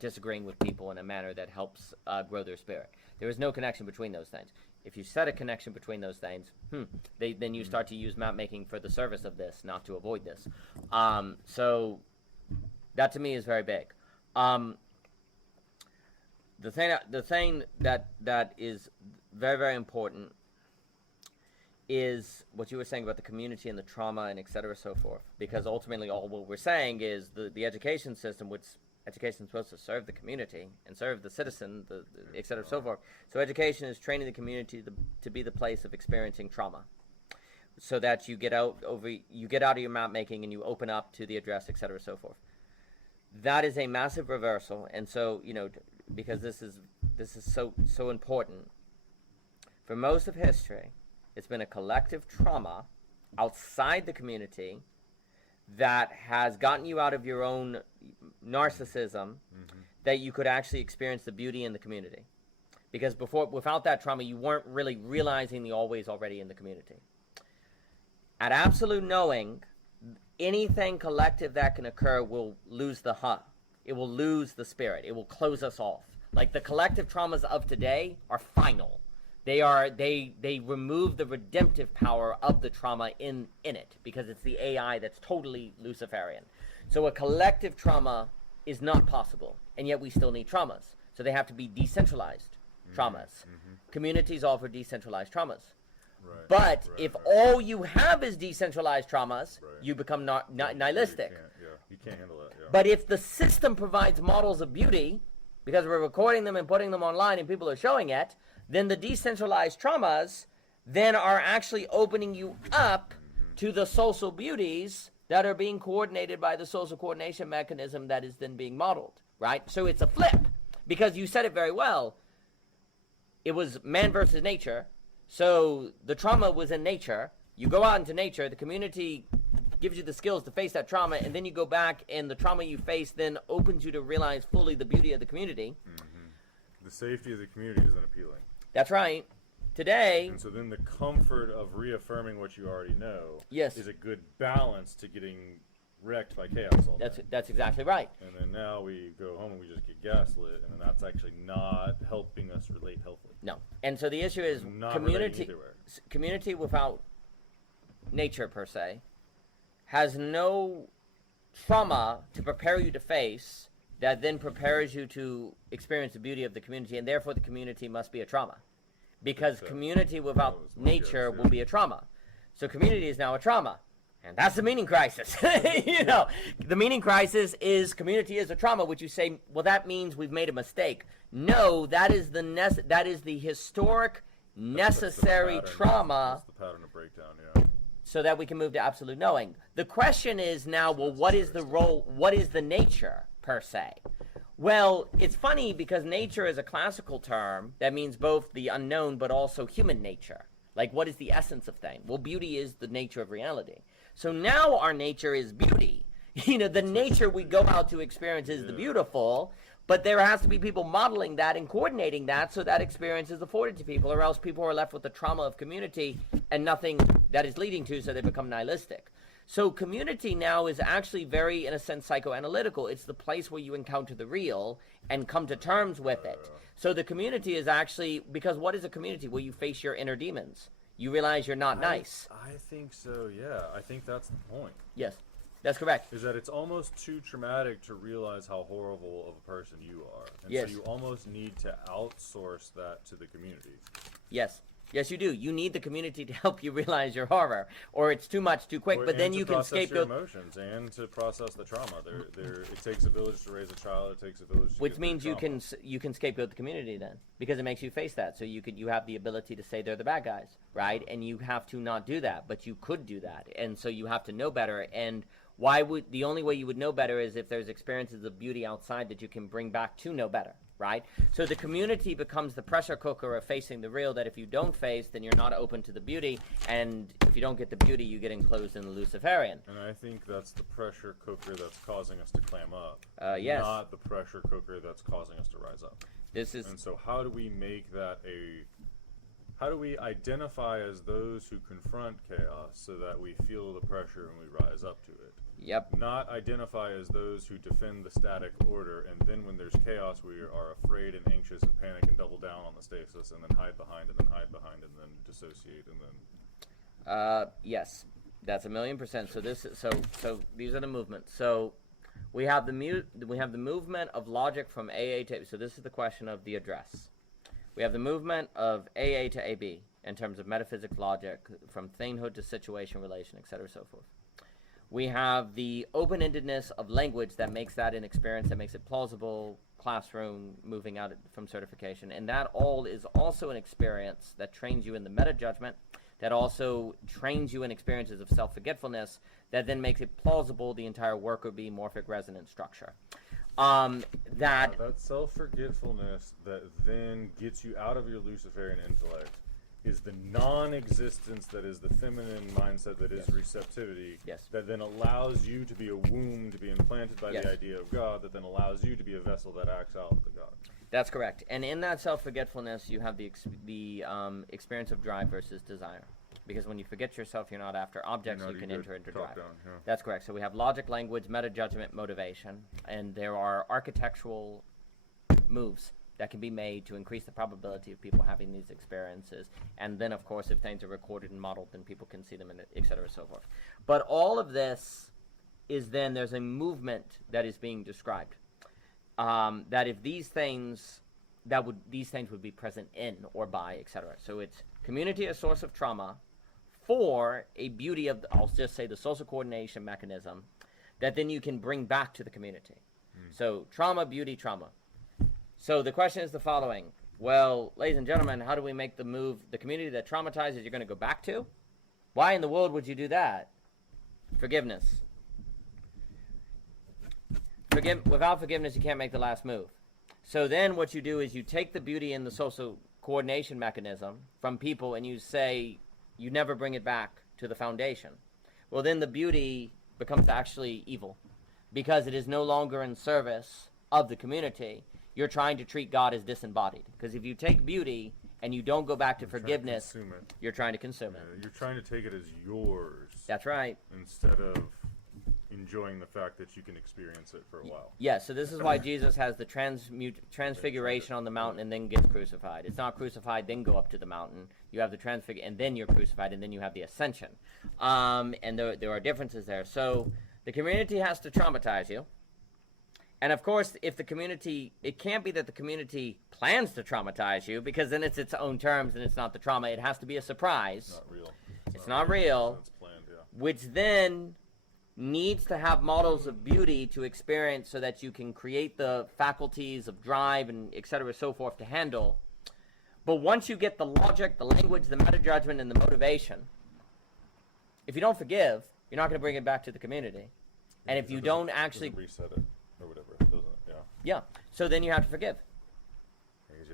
disagreeing with people in a manner that helps grow their spirit. There is no connection between those things. If you set a connection between those things, then you start to use map making for the service of this, not to avoid this. So that to me is very big. The thing that is very, very important is what you were saying about the community and the trauma and et cetera, so forth. Because ultimately all what we're saying is the education system, which education is supposed to serve the community and serve the citizen, et cetera, so forth. So education is training the community to be the place of experiencing trauma, so that you get out of your map making and you open up to the address, etc., so forth. That is a massive reversal, and so, because this is so important. For most of history, it's been a collective trauma outside the community that has gotten you out of your own narcissism, that you could actually experience the beauty in the community. Because without that trauma, you weren't really realizing the always already in the community. At absolute knowing, anything collective that can occur will lose the it will lose the spirit. It will close us off. Like the collective traumas of today are final. They remove the redemptive power of the trauma in it, because it's the AI that's totally Luciferian. So a collective trauma is not possible, and yet we still need traumas. So they have to be decentralized traumas. Communities offer decentralized traumas. Right, but if all you have is decentralized traumas, you become nihilistic. You can't handle it. Yeah. But if the system provides models of beauty, because we're recording them and putting them online and people are showing it, then the decentralized traumas then are actually opening you up to the social beauties that are being coordinated by the social coordination mechanism that is then being modeled, right? So it's a flip, because you said it very well. It was man versus nature. So the trauma was in nature. You go out into nature, the community gives you the skills to face that trauma, and then you go back, and the trauma you face then opens you to realize fully the beauty of the community. The safety of the community is unappealing. That's right. Today... And so then the comfort of reaffirming what you already know is a good balance to getting wrecked by chaos all day. That's exactly right. And then now we go home and we just get gaslit, and that's actually not helping us relate healthily. No. And so the issue is community without nature, per se, has no trauma to prepare you to face that then prepares you to experience the beauty of the community, and therefore the community must be a trauma. Because community without nature will be a trauma. So community is now a trauma. And that's the meaning crisis. The meaning crisis is community is a trauma, which you say, well, that means we've made a mistake. No, that is the historic, necessary trauma. That's the pattern of breakdown, yeah. So that we can move to absolute knowing. The question is now, well, what is the role, what is the nature, per se? Well, it's funny because nature is a classical term that means both the unknown but also human nature. Like, what is the essence of thing? Well, beauty is the nature of reality. So now our nature is beauty. The nature we go out to experience is the beautiful, but there has to be people modeling that and coordinating that so that experience is afforded to people, or else people are left with the trauma of community and nothing that is leading to, so they become nihilistic. So community now is actually very, in a sense, psychoanalytical. It's the place where you encounter the real and come to terms with it. So the community is actually, because what is a community? Well, you face your inner demons. You realize you're not nice. I think so, yeah. I think that's the point. Yes, that's correct. Is that it's almost too traumatic to realize how horrible of a person you are. And so you almost need to outsource that to the community. Yes. Yes, you do. You need the community to help you realize your horror, or it's too much too quick. But then you can scapegoat your emotions and to process the trauma. It takes a village to raise a child. It takes a village to which means you can scapegoat the community then, because it makes you face that. So you have the ability to say they're the bad guys, right? And you have to not do that, but you could do that, and so you have to know better. And the only way you would know better is if there's experiences of beauty outside that you can bring back to know better. Right? So the community becomes the pressure cooker of facing the real, that if you don't face, then you're not open to the beauty, and if you don't get the beauty, you get enclosed in the Luciferian. And I think that's the pressure cooker that's causing us to clam up. Yes. Not the pressure cooker that's causing us to rise up. And so how do we make that how do we identify as those who confront chaos so that we feel the pressure and we rise up to it? Yep. Not identify as those who defend the static order, and then when there's chaos, we are afraid and anxious and panic and double down on the stasis, and then hide behind, and then hide behind, and then dissociate, and then. Yes, that's 1,000,000%. So these are the movements. So we have the movement of logic from AA to. So this is the question of the address. We have the movement of AA to AB in terms of metaphysics logic, from thinghood to situation, relation, etc., so forth. We have the open-endedness of language that makes that an experience, that makes it plausible, classroom, moving out from certification. And that all is also an experience that trains you in the meta-judgment. that also trains you in experiences of self-forgetfulness, that then makes it plausible the entire work would be morphic resonance structure. That self-forgetfulness that then gets you out of your Luciferian intellect is the non-existence that is the feminine mindset that is receptivity, that then allows you to be a womb, to be implanted by the idea of God, that then allows you to be a vessel that acts out the God. That's correct. And in that self-forgetfulness, you have the experience of drive versus desire. Because when you forget yourself, you're not after objects, you can enter into drive. That's correct. So we have logic, language, meta-judgment, motivation, and there are architectural moves that can be made to increase the probability of people having these experiences. And then, of course, if things are recorded and modeled, then people can see them, and et cetera, so forth. But all of this is then, there's a movement that is being described. That if these things, these things would be present in or by, et cetera. So it's community a source of trauma for a beauty of, I'll just say, the social coordination mechanism that then you can bring back to the community. So trauma, beauty, trauma. So the question is the following. Well, ladies and gentlemen, how do we make the move, the community that traumatizes you're going to go back to? Why in the world would you do that? Forgiveness. Without forgiveness, you can't make the last move. So then what you do is you take the beauty in the social coordination mechanism from people and you say you never bring it back to the foundation. Well, then the beauty becomes actually evil because it is no longer in service of the community. You're trying to treat God as disembodied. Because if you take beauty and you don't go back to forgiveness, you're trying to consume it. You're trying to take it as yours. That's right. Instead of enjoying the fact that you can experience it for a while. Yeah, so this is why Jesus has the transfiguration on the mountain and then gets crucified. It's not crucified, then go up to the mountain. You have the transfiguration, and then you're crucified, and then you have the ascension. And there are differences there. So the community has to traumatize you. And of course, if the community, it can't be that the community plans to traumatize you, because then it's its own terms and it's not the trauma. It has to be a surprise. Not real. It's not real. So it's planned, yeah. Which then needs to have models of beauty to experience so that you can create the faculties of drive and et cetera, so forth to handle. But once you get the logic, the language, the meta-judgment, and the motivation, if you don't forgive, you're not going to bring it back to the community. And if you don't actually reset it or whatever, it doesn't, yeah. So then you have to forgive.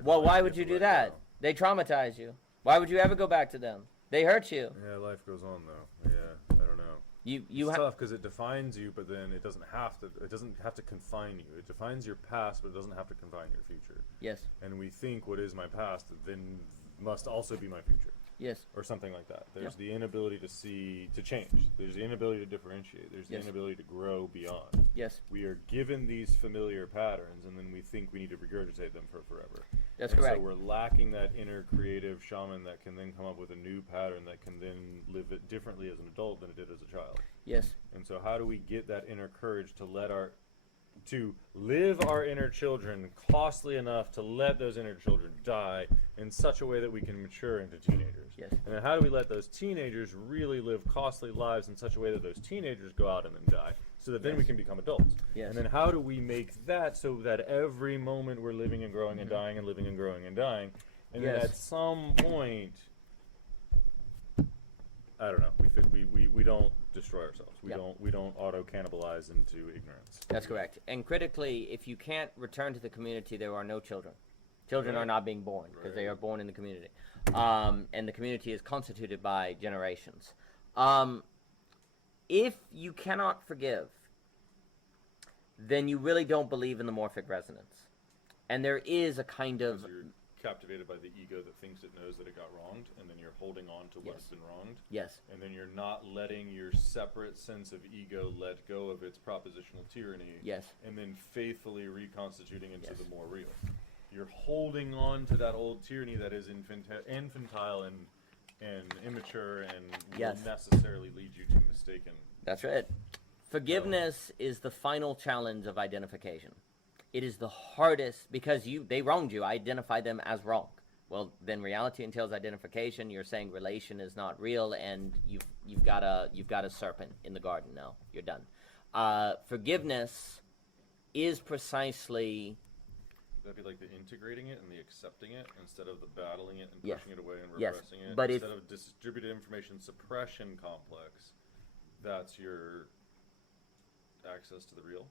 Well, why would you do that? They traumatize you. Why would you ever go back to them? They hurt you. Yeah, life goes on though. Yeah, I don't know. It's tough because it defines you, but then it doesn't have to. It doesn't have to confine you. It defines your past, but it doesn't have to confine your future. Yes. And we think what is my past then must also be my future. Yes. Or something like that. There's the inability to change. There's the inability to differentiate. There's the inability to grow beyond. Yes. We are given these familiar patterns, and then we think we need to regurgitate them for forever. That's correct. So we're lacking that inner creative shaman that can then come up with a new pattern that can then live it differently as an adult than it did as a child. Yes. And so how do we get that inner courage to live our inner children costly enough to let those inner children die in such a way that we can mature into teenagers? Yes. And then how do we let those teenagers really live costly lives in such a way that those teenagers go out and then die, so that then we can become adults? Yes. And then how do we make that so that every moment we're living and growing and dying and living and growing and dying, and then at some point, I don't know, we don't destroy ourselves. We don't auto cannibalize into ignorance. That's correct. And critically, if you can't return to the community, there are no children. Children are not being born because they are born in the community. And the community is constituted by generations. If you cannot forgive, then you really don't believe in the morphic resonance. And there is a kind of... You're captivated by the ego that thinks it knows that it got wronged, and then you're holding on to what has been wronged. Yes. And then you're not letting your separate sense of ego let go of its propositional tyranny. Yes. And then faithfully reconstituting into the more real. You're holding on to that old tyranny that is infantile and immature and will necessarily lead you to mistaken. That's right. Forgiveness is the final challenge of identification. It is the hardest because they wronged you. Identify them as wrong. Well, then reality entails identification. You're saying relation is not real, and you've got a serpent in the garden now. You're done. Forgiveness is precisely that'd be like the integrating it and the accepting it instead of the battling it and Yes. pushing it away and Yes. repressing it. But instead of distributed information suppression complex, that's your access to the real.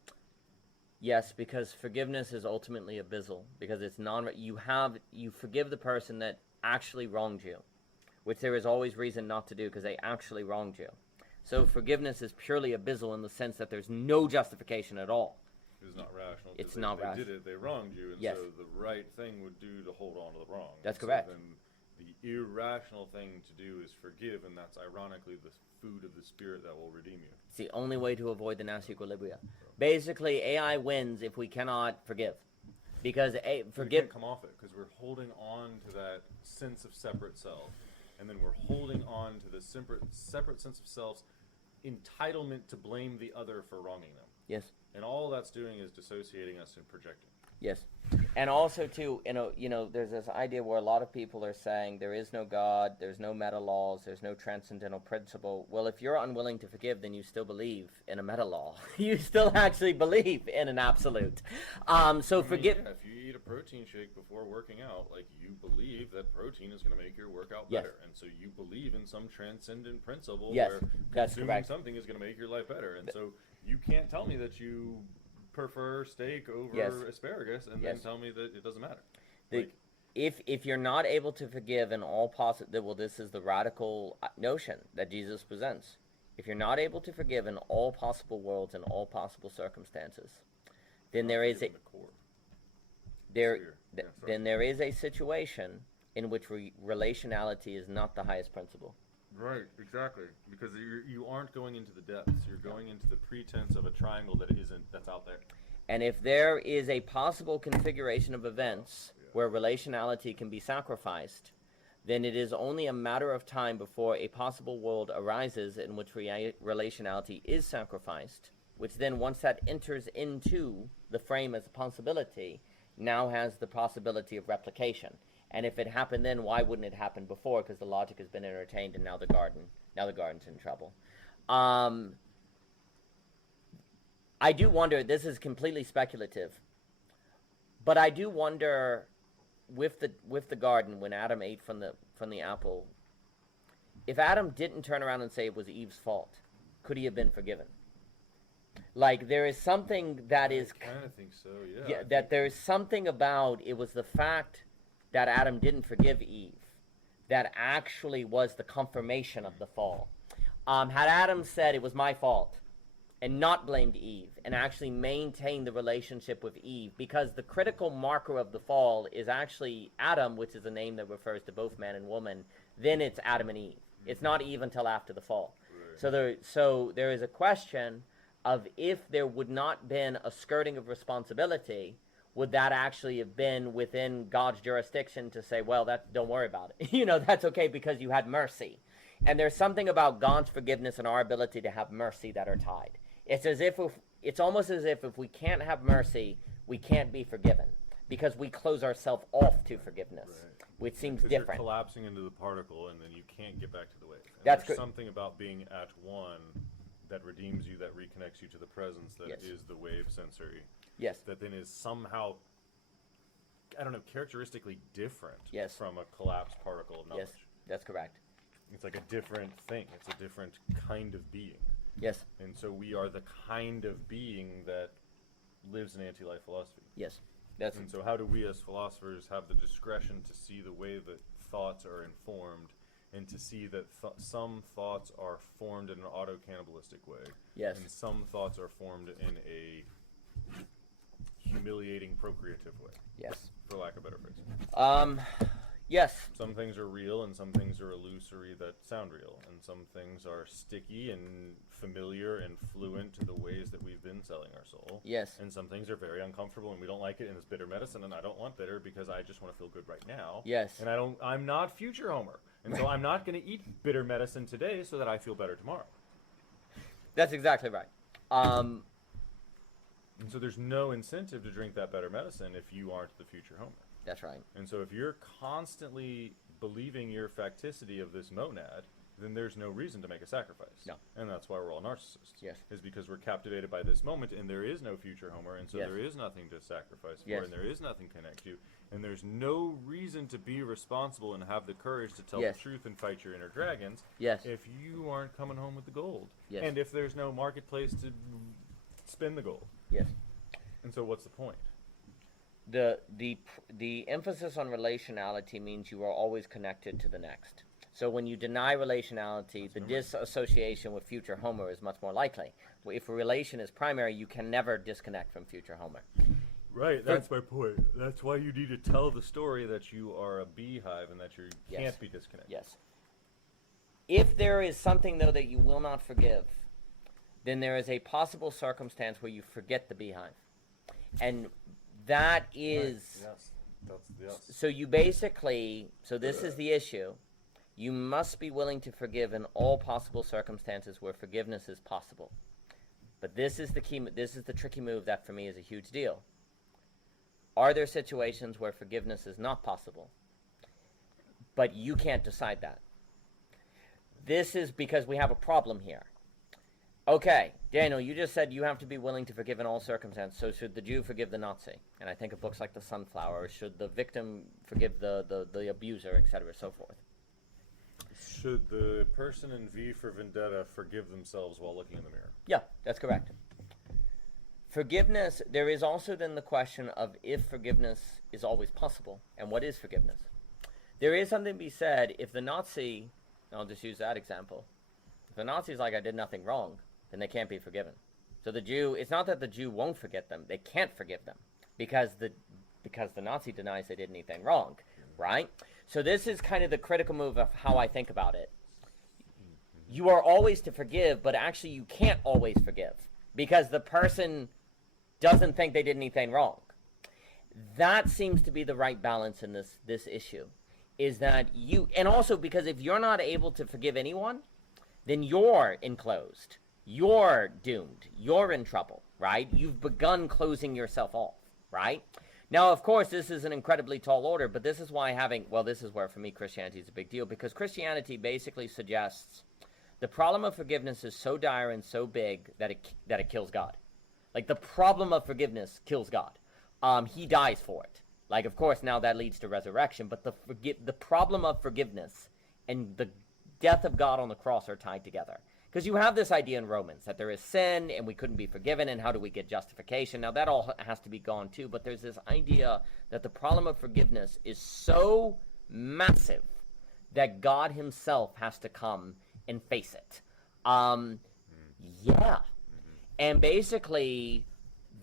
Yes, because forgiveness is ultimately abyssal, because it's you forgive the person that actually wronged you, which there is always reason not to do because they actually wronged you. So forgiveness is purely abyssal in the sense that there's no justification at all. It's not rational. It's they, not they rational. did it, they wronged you, and Yes. so the right thing would do to hold on to the wrong. That's so correct. Then the irrational thing to do is forgive, and that's ironically the food of the spirit that will redeem you. It's the only way to avoid the nasty equilibria. Basically, AI wins if we cannot forgive. Because We forgive... can't come off it, because we're holding on to that sense of separate self, and then we're holding on to the separate sense of self's entitlement to blame the other for wronging them. Yes. And all that's doing is dissociating us and projecting. Yes. And also, too, there's this idea where a lot of people are saying there is no God, there's no meta laws, there's no transcendental principle. Well, if you're unwilling to forgive, then you still believe in a meta law. You still actually believe in an absolute. Forgive... Yeah, if you eat a protein shake before working out, like, you believe that protein is going to make your workout Yes. better. And so you believe in some transcendent principle Yes, where that's consuming correct. something is going to make your life better. And so you can't tell me that you prefer steak over Yes. asparagus and Yes. then tell me that it doesn't matter. If you're not able to forgive in all possible... Well, this is the radical notion that Jesus presents. If you're not able to forgive in all possible worlds and all possible circumstances, then there is a... Then there is a situation in which relationality is not the highest principle. Right, exactly. Because you aren't going into the depths. You're going into the pretense of a triangle that's out there. And if there is a possible configuration of events where relationality can be sacrificed, then it is only a matter of time before a possible world arises in which relationality is sacrificed, which then, once that enters into the frame as a possibility, now has the possibility of replication. And if it happened then, why wouldn't it happen before? Because the logic has been entertained, and now the garden's in trouble. I do wonder, this is completely speculative, but I do wonder with the garden, when Adam ate from the apple, if Adam didn't turn around and say it was Eve's fault, could he have been forgiven? Like, there is something that is... I kind of think so, yeah. Yeah, that there is something about, it was the fact that Adam didn't forgive Eve that actually was the confirmation of the fall. Had Adam said it was my fault and not blamed Eve and actually maintained the relationship with Eve, because the critical marker of the fall is actually Adam, which is a name that refers to both man and woman, then it's Adam and Eve. It's not Eve until after the fall. Right. So there is a question of, if there would not been a skirting of responsibility, would that actually have been within God's jurisdiction to say, well, don't worry about it. That's okay because you had mercy. And there's something about God's forgiveness and our ability to have mercy that are tied. It's almost as if we can't have mercy, we can't be forgiven, because we close ourselves off to forgiveness, which seems different. You're collapsing into the particle, and then you can't get back to the wave. And That's there's something about being at one that redeems you, that reconnects you to the presence, that is the wave sensory. Yes. That then is somehow, I don't know, characteristically different from a collapsed particle of knowledge. Yes, that's correct. It's like a different thing. It's a different kind of being. Yes. And so we are the kind of being that lives in anti-life philosophy. Yes. And so how do we as philosophers have the discretion to see the way that thoughts are informed, and to see that some thoughts are formed in an auto-cannibalistic way, and some thoughts are formed in a humiliating procreative way, for lack of a better phrase? Yes. Some things are real, and some things are illusory that sound real, and some things are sticky and familiar and fluent to the ways that we've been selling our soul. Yes. And some things are very uncomfortable, and we don't like it, and it's bitter medicine, and I don't want bitter because I just want to feel good right now. Yes. And I'm not future Homer, and so I'm not going to eat bitter medicine today so that I feel better tomorrow. That's exactly right. And so there's no incentive to drink that better medicine if you aren't the future Homer. That's right. And so if you're constantly believing your facticity of this monad, then there's no reason to make a sacrifice. No. And that's why we're all narcissists. Yes. Is because we're captivated by this moment, and there is no future Homer, and so there is nothing to sacrifice for, and there is nothing to connect you, and there's no reason to be responsible and have the courage to tell the truth and fight your inner dragons if you aren't coming home with the gold. Yes. And if there's no marketplace to spend the gold. Yes. And so what's the point? The emphasis on relationality means you are always connected to the next. So when you deny relationality, the disassociation with future Homer is much more likely. If a relation is primary, you can never disconnect from future Homer. Right, that's my point. That's why you need to tell the story that you are a beehive and that you can't be disconnected. Yes. If there is something, though, that you will not forgive, then there is a possible circumstance where you forget the beehive. And that is... Right. Yes. That's So you basically... So this is the issue. You must be willing to forgive in all possible circumstances where forgiveness is possible. But this is the key. This is the tricky move that for me is a huge deal. Are there situations where forgiveness is not possible? But you can't decide that. This is because we have a problem here. Okay, Daniel, you just said you have to be willing to forgive in all circumstances. So should the Jew forgive the Nazi? And I think of books like The Sunflower. Or should the victim forgive the abuser, etc., so forth? Should the person in V for Vendetta forgive themselves while looking in the mirror? Yeah, that's correct. Forgiveness, there is also then the question of if forgiveness is always possible, and what is forgiveness? There is something to be said if the Nazi, I'll just use that example, if the Nazi's like, I did nothing wrong, then they can't be forgiven. So the Jew, it's not that the Jew won't forget them, they can't forgive them, because the Nazi denies they did anything wrong, right? So this is kind of the critical move of how I think about it. You are always to forgive, but actually you can't always forgive, because the person doesn't think they did anything wrong. That seems to be the right balance in this issue, is that you, and also because if you're not able to forgive anyone, then you're enclosed, you're doomed, you're in trouble, right? You've begun closing yourself off, right? Now, of course, this is an incredibly tall order, but this is why this is where for me Christianity is a big deal, because Christianity basically suggests the problem of forgiveness is so dire and so big that it kills God. Like, the problem of forgiveness kills God. He dies for it. Like, of course, now that leads to resurrection, but the problem of forgiveness and the death of God on the cross are tied together. Because you have this idea in Romans that there is sin and we couldn't be forgiven, and how do we get justification? Now, that all has to be gone too, but there's this idea that the problem of forgiveness is so massive that God himself has to come and face it. And basically,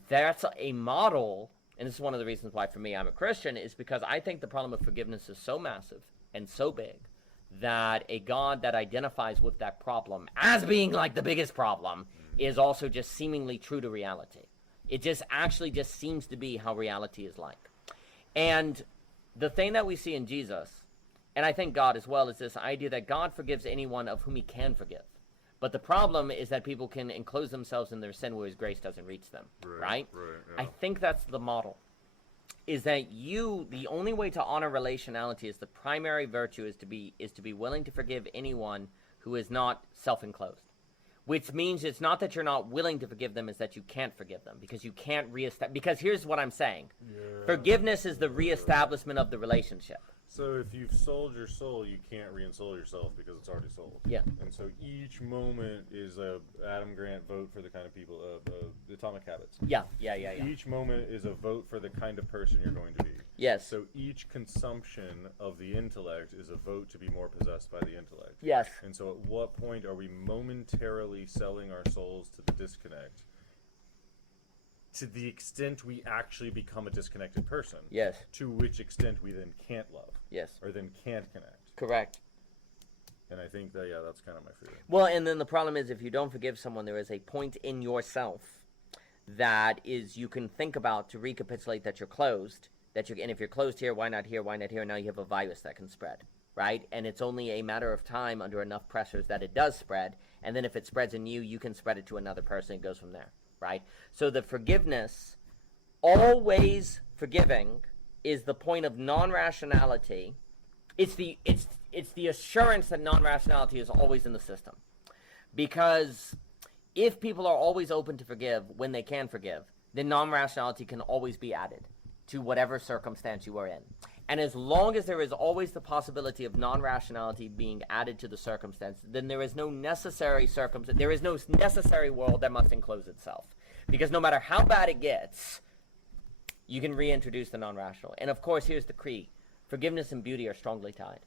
that's a model, and this is one of the reasons why for me I'm a Christian, is because I think the problem of forgiveness is so massive and so big that a God that identifies with that problem as being like the biggest problem is also just seemingly true to reality. It just actually just seems to be how reality is like. And the thing that we see in Jesus, and I think God as well, is this idea that God forgives anyone of whom he can forgive. But the problem is that people can enclose themselves in their sin where his grace doesn't reach them, right? Yeah. I think that's the model, is that the only way to honor relationality is the primary virtue is to be willing to forgive anyone who is not self-enclosed. Which means it's not that you're not willing to forgive them, it's that you can't forgive them, because you can't because here's what I'm saying. Forgiveness is the reestablishment of the relationship. So if you've sold your soul, you can't re-ensoul yourself because it's already sold. Yeah. And so each moment is a Adam Grant vote for the kind of people, the Atomic Habits. Yeah. Each moment is a vote for the kind of person you're going to be. Yes. So each consumption of the intellect is a vote to be more possessed by the intellect. Yes. And so at what point are we momentarily selling our souls to the disconnect? To the extent we actually become a disconnected person. Yes. To which extent we then can't love. Yes. Or then can't connect. Correct. And I think that, that's kind of my fear. Well, and then the problem is if you don't forgive someone, there is a point in yourself that is you can think about to recapitulate that you're closed. And if you're closed here, why not here, why not here? Now you have a virus that can spread, right? And it's only a matter of time under enough pressures that it does spread. And then if it spreads in you, you can spread it to another person. It goes from there. Right? So the forgiveness, always forgiving, is the point of non-rationality. It's it's the assurance that non-rationality is always in the system. Because if people are always open to forgive when they can forgive, then non-rationality can always be added to whatever circumstance you are in. And as long as there is always the possibility of non-rationality being added to the circumstance, then there is no necessary there is no necessary world that must enclose itself. Because no matter how bad it gets, you can reintroduce the non-rational. And of course, here's the key. Forgiveness and beauty are strongly tied.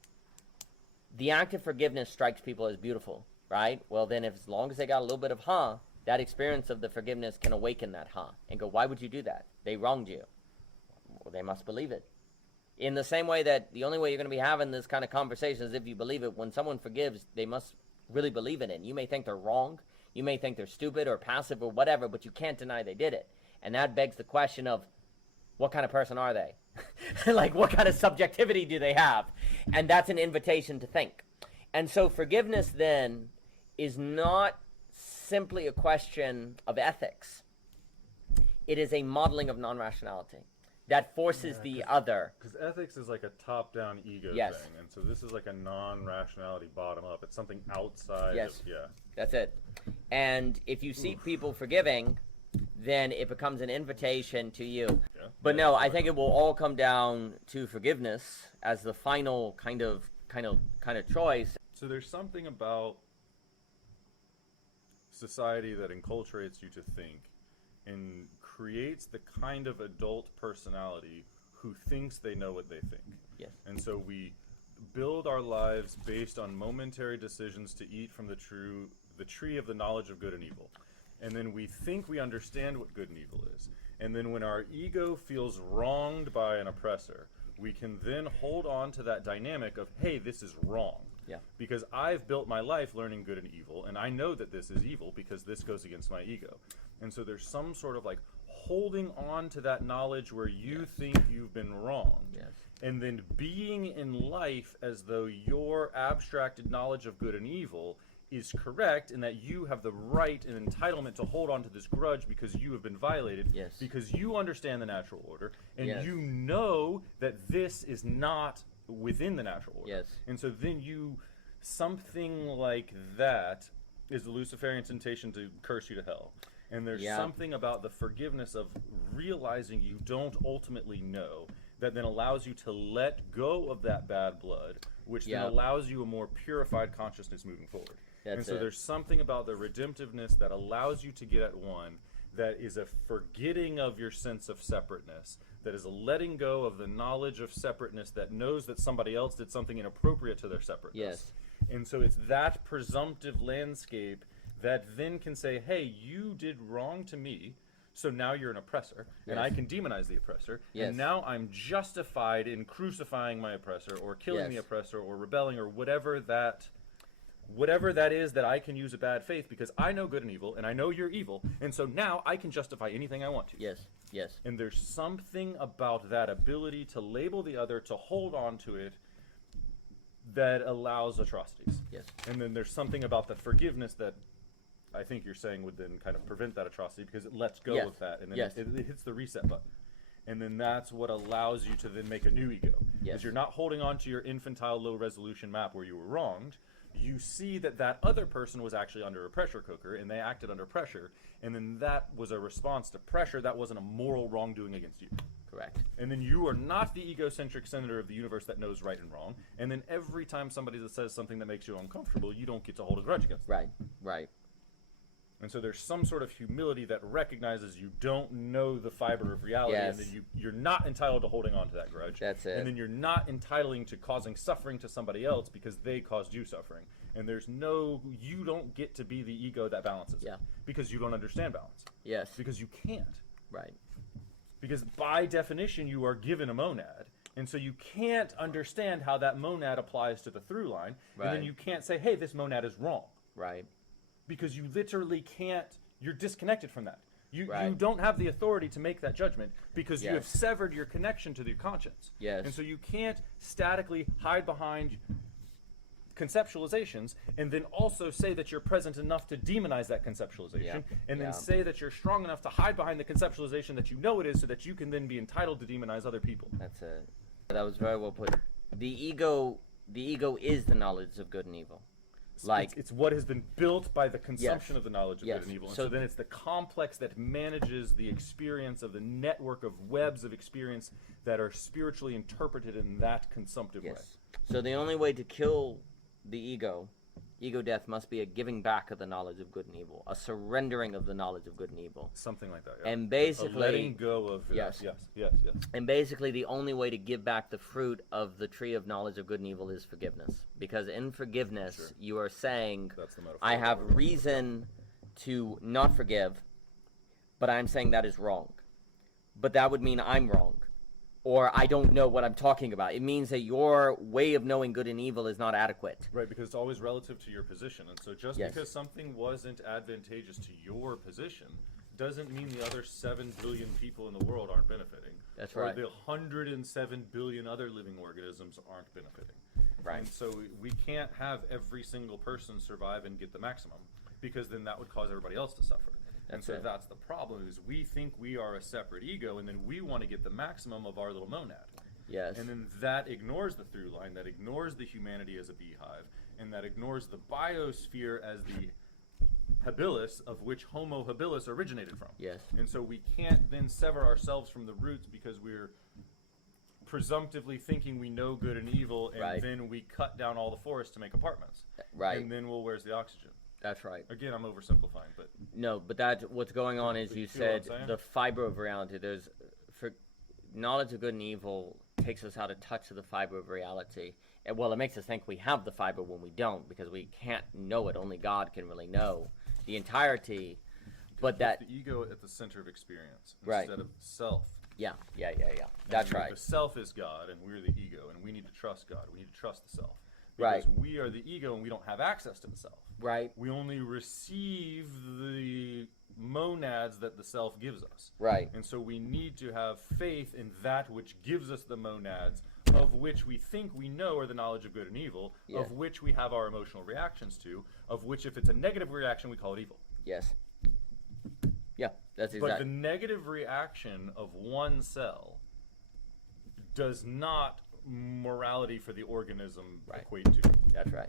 The act of forgiveness strikes people as beautiful, right? Well, then as long as they got a little bit of that experience of the forgiveness can awaken that and go, why would you do that? They wronged you. Well, they must believe it. In the same way that the only way you're going to be having this kind of conversation is if you believe it. When someone forgives, they must really believe in it. You may think they're wrong. You may think they're stupid or passive or whatever, but you can't deny they did it. And that begs the question of, what kind of person are they? Like, what kind of subjectivity do they have? And that's an invitation to think. And so forgiveness then is not simply a question of ethics. It is a modeling of non-rationality that forces the other. Because ethics is like a top-down ego yes. thing, and so this is like a non-rationality bottom-up. It's something outside yes. of, yeah. That's it. And if you see people forgiving, then it becomes an invitation to you. Yeah. But no, I think it will all come down to forgiveness as the final kind of choice. So there's something about society that enculturates you to think and creates the kind of adult personality who thinks they know what they think. Yes. And so we build our lives based on momentary decisions to eat from the tree of the knowledge of good and evil. And then we think we understand what good and evil is. And then when our ego feels wronged by an oppressor, we can then hold on to that dynamic of, hey, this is wrong. Yeah. Because I've built my life learning good and evil, and I know that this is evil because this goes against my ego. And so there's some sort of like holding on to that knowledge where you think you've been wronged. Yes. And then being in life as though your abstracted knowledge of good and evil is correct, and that you have the right and entitlement to hold on to this grudge because you have been violated, yes. because you understand the natural order, and yes. you know that this is not within the natural order. Yes. And so then something like that is the Luciferian temptation to curse you to hell. And there's something about the forgiveness of realizing you don't ultimately know that then allows you to let go of that bad blood, which then allows you a more purified consciousness moving forward. And so there's something about the redemptiveness that allows you to get at one that is a forgetting of your sense of separateness, that is a letting go of the knowledge of separateness that knows that somebody else did something inappropriate to their separateness. Yes. And so it's that presumptive landscape that then can say, hey, you did wrong to me, so now you're an oppressor, and I can demonize the oppressor, and now I'm justified in crucifying my oppressor, or killing the oppressor, or rebelling, or whatever that is that I can use a bad faith, because I know good and evil, and I know you're evil, and so now I can justify anything I want to. Yes, yes. And there's something about that ability to label the other, to hold on to it, that allows atrocities. Yes. And then there's something about the forgiveness that I think you're saying would then kind of prevent that atrocity, because it lets go of that, and then it hits the reset button. And then that's what allows you to then make a new ego. Because you're not holding on to your infantile low-resolution map where you were wronged. You see that other person was actually under a pressure cooker, and they acted under pressure, and then that was a response to pressure. That wasn't a moral wrongdoing against you. Correct. And then you are not the egocentric senator of the universe that knows right and wrong, and then every time somebody that says something that makes you uncomfortable, you don't get to hold a grudge against them. Right, right. And so there's some sort of humility that recognizes you don't know the fiber of reality, and then you're not entitled to holding on to that grudge. That's it. And then you're not entitling to causing suffering to somebody else because they caused you suffering. And you don't get to be the ego that balances. Yeah. Because you don't understand balance. Yes. Because you can't. Right. Because by definition, you are given a monad. And so you can't understand how that monad applies to the through line. Right. And then you can't say, hey, this monad is wrong. Right. Because you literally can't, you're disconnected from that. You don't have the authority to make that judgment because you have severed your connection to your conscience. Yes. And so you can't statically hide behind conceptualizations and then also say that you're present enough to demonize that conceptualization and then say that you're strong enough to hide behind the conceptualization that you know it is so that you can then be entitled to demonize other people. That's it. That was very well put. The ego the ego is the knowledge of good and evil. It's what has been built by the consumption of the knowledge of good and evil. And so then it's the complex that manages the experience of the network of webs of experience that are spiritually interpreted in that consumptive way. So the only way to kill the ego death, must be a giving back of the knowledge of good and evil, a surrendering of the knowledge of good and evil. Something like that, yeah. And basically... a letting go of... Yes. And basically the only way to give back the fruit of the tree of knowledge of good and evil is forgiveness. Because in forgiveness, you are saying, I have reason to not forgive, but I'm saying that is wrong. But that would mean I'm wrong. Or I don't know what I'm talking about. It means that your way of knowing good and evil is not adequate. Right, because it's always relative to your position. And so just because something wasn't advantageous to your position doesn't mean the other 7 billion people in the world aren't benefiting. That's right. Or the 107 billion other living organisms aren't benefiting. Right. And so we can't have every single person survive and get the maximum, because then that would cause everybody else to suffer. And so that's the problem, is we think we are a separate ego, and then we want to get the maximum of our little monad. Yes. And then that ignores the through line, that ignores the humanity as a beehive, and that ignores the biosphere as the habilis of which Homo habilis originated from. Yes. And so we can't then sever ourselves from the roots because we're presumptively thinking we know good and evil, and then we cut down all the forest to make apartments. Right. And then, well, where's the oxygen? That's right. Again, I'm oversimplifying, but... No, but that's what's going on is you said the fiber of reality. There's, for knowledge of good and evil takes us out of touch of the fiber of reality. And, well, it makes us think we have the fiber when we don't, because we can't know it. Only God can really know the entirety. But that the ego at the center of experience right. instead of self. Yeah. That's right. The self is God, and we're the ego, and we need to trust God. We need to trust the self. Right. Because we are the ego, and we don't have access to the self. Right. We only receive the monads that the self gives us. Right. And so we need to have faith in that which gives us the monads, of which we think we know are the knowledge of good and evil, of which we have our emotional reactions to, of which if it's a negative reaction, we call it evil. Yes. Yeah, that's exactly. But the negative reaction of one cell does not morality for the organism equate to. That's right.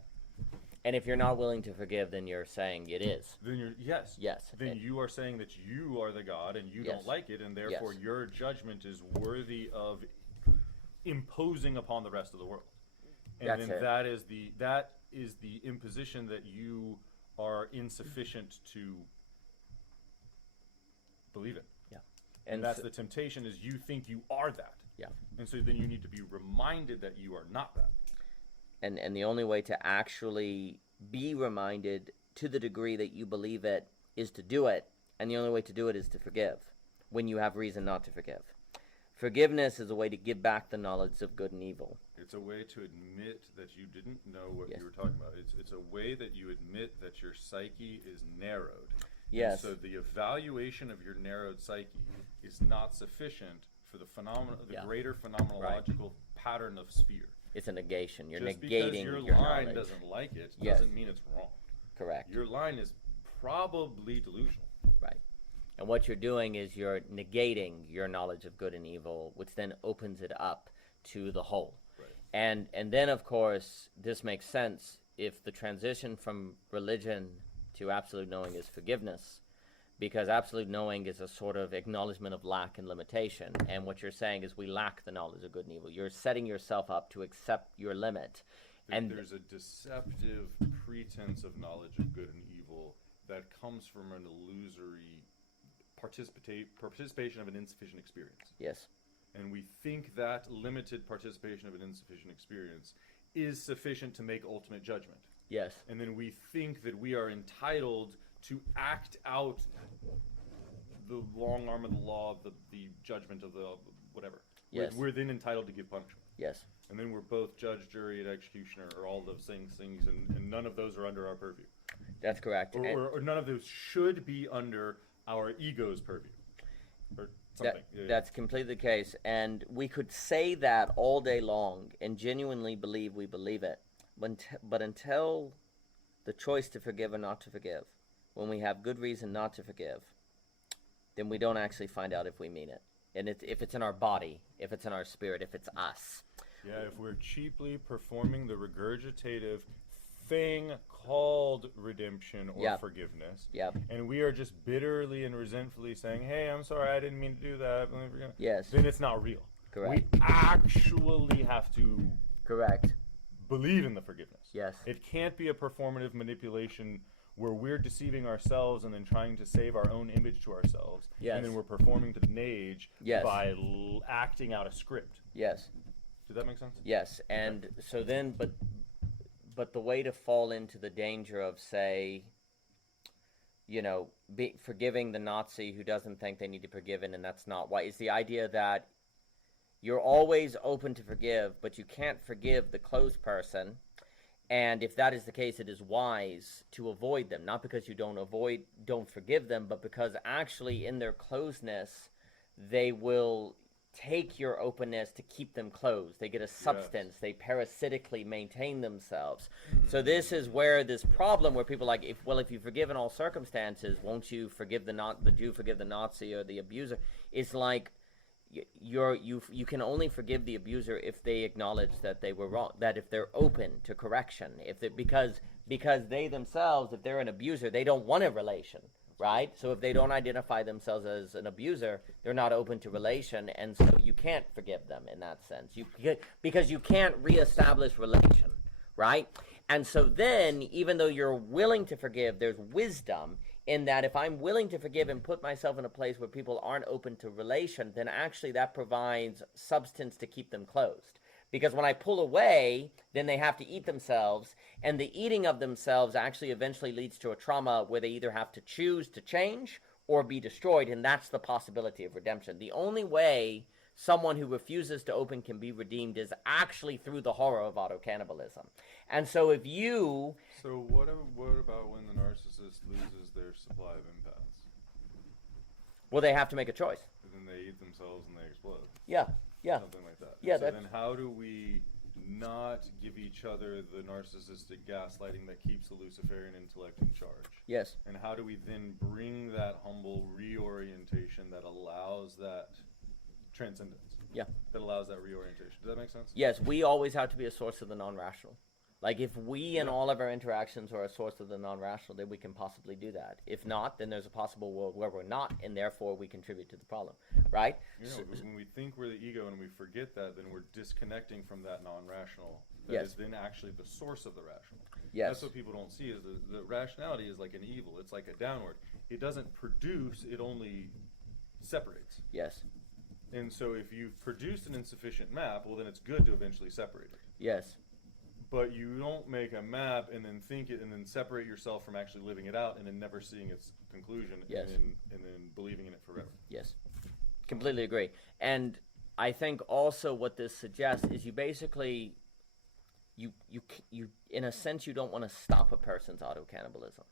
And if you're not willing to forgive, then you're saying it is. Then you're Yes. Then you are saying that you are the God and you don't like it, and therefore your judgment is worthy of imposing upon the rest of the world. And that's then it. that is the imposition that you are insufficient to believe it. Yeah. And that's the temptation, is you think you are that. Yeah. And so then you need to be reminded that you are not that. And the only way to actually be reminded to the degree that you believe it is to do it, and the only way to do it is to forgive when you have reason not to forgive. Forgiveness is a way to give back the knowledge of good and evil. It's a way to admit that you didn't know what you were talking about. It's a way that you admit that your psyche is narrowed. Yes. And so the evaluation of your narrowed psyche is not sufficient for the greater phenomenological pattern of sphere. It's a negation. You're Just negating because your line knowledge. doesn't like it doesn't mean it's wrong. Correct. Your line is probably delusional. Right. And what you're doing is you're negating your knowledge of good and evil, which then opens it up to the whole. Right. And then, of course, this makes sense if the transition from religion to absolute knowing is forgiveness, because absolute knowing is a sort of acknowledgement of lack and limitation. And what you're saying is we lack the knowledge of good and evil. You're setting yourself up to accept your limit. And there's a deceptive pretense of knowledge of good and evil that comes from an illusory participation of an insufficient experience. Yes. And we think that limited participation of an insufficient experience is sufficient to make ultimate judgment. Yes. And then we think that we are entitled to act out the long arm of the law, the judgment of the whatever. Yes. We're then entitled to give punishment. Yes. And then we're both judge, jury, and executioner, or all those things, and none of those are under our purview. That's correct. Or none of those should be under our ego's purview. Or something. That's completely the case. And we could say that all day long and genuinely believe we believe it. But until the choice to forgive or not to forgive, when we have good reason not to forgive, then we don't actually find out if we mean it. And if it's in our body, if it's in our spirit, if it's us. Yeah, if we're cheaply performing the regurgitative thing called redemption or forgiveness, and we are just bitterly and resentfully saying, hey, I'm sorry, I didn't mean to do that, then it's not real. Correct. We actually have to believe in the forgiveness. Yes. It can't be a performative manipulation where we're deceiving ourselves and then trying to save our own image to ourselves, and then we're performing to the nage by acting out a script. Yes. Did that make sense? Yes, and so then, but the way to fall into the danger of, say, forgiving the Nazi who doesn't think they need to be forgiven, and that's not why, is the idea that you're always open to forgive, but you can't forgive the closed person. And if that is the case, it is wise to avoid them, not because you don't forgive them, but because actually in their closeness, they will take your openness to keep them closed. They get a substance. They parasitically maintain themselves. So this is where this problem where people are like, if you forgive in all circumstances, won't you forgive the Jew, forgive the Nazi or the abuser? It's like you can only forgive the abuser if they acknowledge that they were wrong, that if they're open to correction, because they themselves, if they're an abuser, they don't want a relation. Right? So if they don't identify themselves as an abuser, they're not open to relation, and so you can't forgive them in that sense. Because you can't reestablish relation, right? And so then, even though you're willing to forgive, there's wisdom in that if I'm willing to forgive and put myself in a place where people aren't open to relation, then actually that provides substance to keep them closed. Because when I pull away, then they have to eat themselves, and the eating of themselves actually eventually leads to a trauma where they either have to choose to change or be destroyed, and that's the possibility of redemption. The only way someone who refuses to open can be redeemed is actually through the horror of autocannibalism. And so if you... So what about when the narcissist loses their supply of empaths? Well, they have to make a choice. And then they eat themselves and they explode. Yeah. Something like that. Yeah. So then how do we not give each other the narcissistic gaslighting that keeps the Luciferian intellect in charge? Yes. And how do we then bring that humble reorientation that allows that transcendence? Yeah. That allows that reorientation. Does that make sense? Yes, we always have to be a source of the non-rational. Like if we in all of our interactions are a source of the non-rational, then we can possibly do that. If not, then there's a possible world where we're not, and therefore we contribute to the problem, right? When we think we're the ego and we forget that, then we're disconnecting from that non-rational that is then actually the source of the rational. Yes. That's what people don't see is the rationality is like an evil. It's like a downward. It doesn't produce, it only separates. Yes. And so if you've produced an insufficient map, well then it's good to eventually separate it. Yes. But you don't make a map and then think it and then separate yourself from actually living it out and then never seeing its conclusion and then believing in it forever. Yes. Completely agree. And I think also what this suggests is you basically, you in a sense, you don't want to stop a person's autocannibalism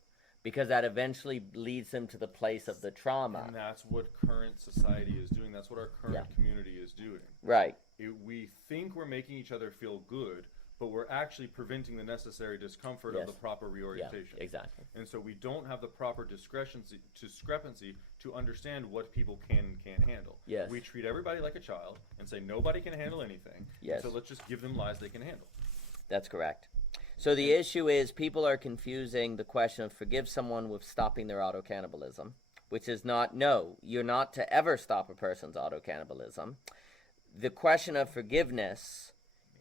because that eventually leads them to the place of the trauma. And that's what current society is doing. That's what our current community is doing. Right. We think we're making each other feel good, but we're actually preventing the necessary discomfort of the proper reorientation. Yeah, exactly. And so we don't have the proper discrepancy to understand what people can and can't handle. Yes. We treat everybody like a child and say nobody can handle anything. Yes. So let's just give them lies they can handle. That's correct. So the issue is people are confusing the question of forgive someone with stopping their autocannibalism, which is not, no, you're not to ever stop a person's autocannibalism. The question of forgiveness,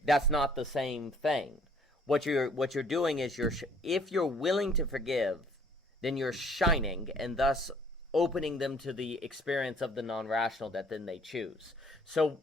that's not the same thing. What you're doing is if you're willing to forgive, then you're shining and thus opening them to the experience of the non-rational that then they choose. So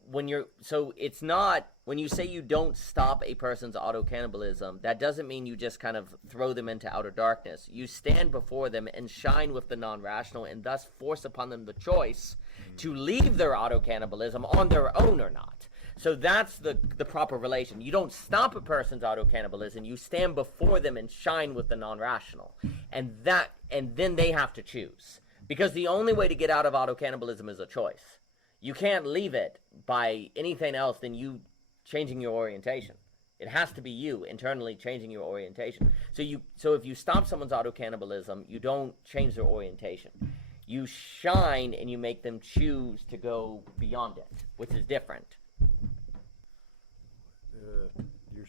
it's not, when you say you don't stop a person's autocannibalism, that doesn't mean you just kind of throw them into outer darkness. You stand before them and shine with the non-rational and thus force upon them the choice to leave their autocannibalism on their own or not. So that's the proper relation. You don't stop a person's autocannibalism. You stand before them and shine with the non-rational. And then they have to choose. Because the only way to get out of autocannibalism is a choice. You can't leave it by anything else than you changing your orientation. It has to be you internally changing your orientation. So if you stop someone's autocannibalism, you don't change their orientation. You shine and you make them choose to go beyond it, which is different.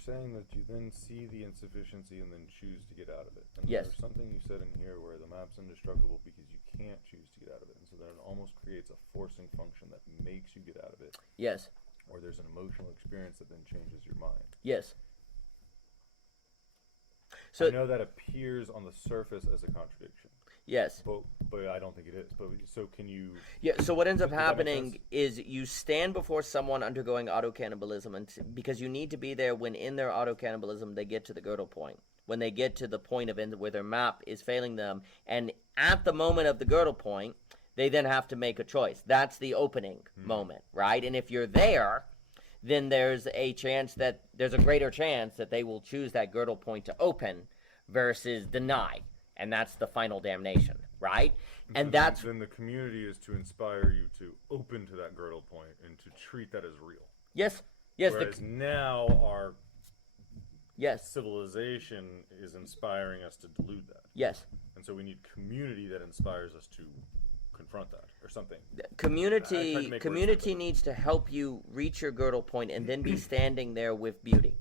saying that you then see the insufficiency and then choose to get out of it. And yes. There's something you said in here where the map's indestructible because you can't choose to get out of it. And so then it almost creates a forcing function that makes you get out of it. Yes. Or there's an emotional experience that then changes your mind. Yes. So I know that appears on the surface as a contradiction. Yes. But I don't think it is. But so can you... Yeah, so what ends up happening is you stand before someone undergoing auto-cannibalism because you need to be there when in their auto-cannibalism they get to the Gödel point. When they get to the point of where their map is failing them. And at the moment of the Gödel point, they then have to make a choice. That's the opening moment, right? And if you're there, then there's a greater chance that they will choose that Gödel point to open versus deny. And that's the final damnation, right? And that's... Then the community is to inspire you to open to that Gödel point and to treat that as real. Yes. Yes. Whereas now our civilization is inspiring us to delude that. Yes. And so we need community that inspires us to confront that or something. Community needs to help you reach your Gödel point and then be standing there with beauty.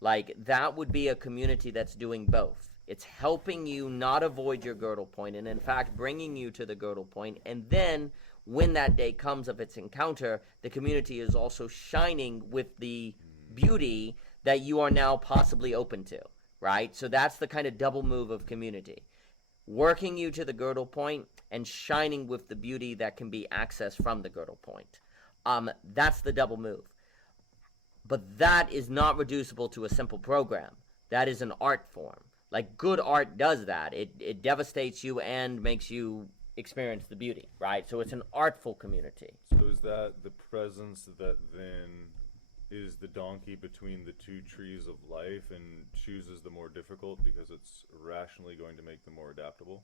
Like, that would be a community that's doing both. It's helping you not avoid your Gödel point and, in fact, bringing you to the Gödel point. And then, when that day comes of its encounter, the community is also shining with the beauty that you are now possibly open to, right? So that's the kind of double move of community. Working you to the Gödel point and shining with the beauty that can be accessed from the Gödel point. That's the double move. But that is not reducible to a simple program. That is an art form. Like, good art does that. It devastates you and makes you experience the beauty, right? So it's an artful community. So is that the presence that then is the donkey between the two trees of life and chooses the more difficult because it's rationally going to make them more adaptable?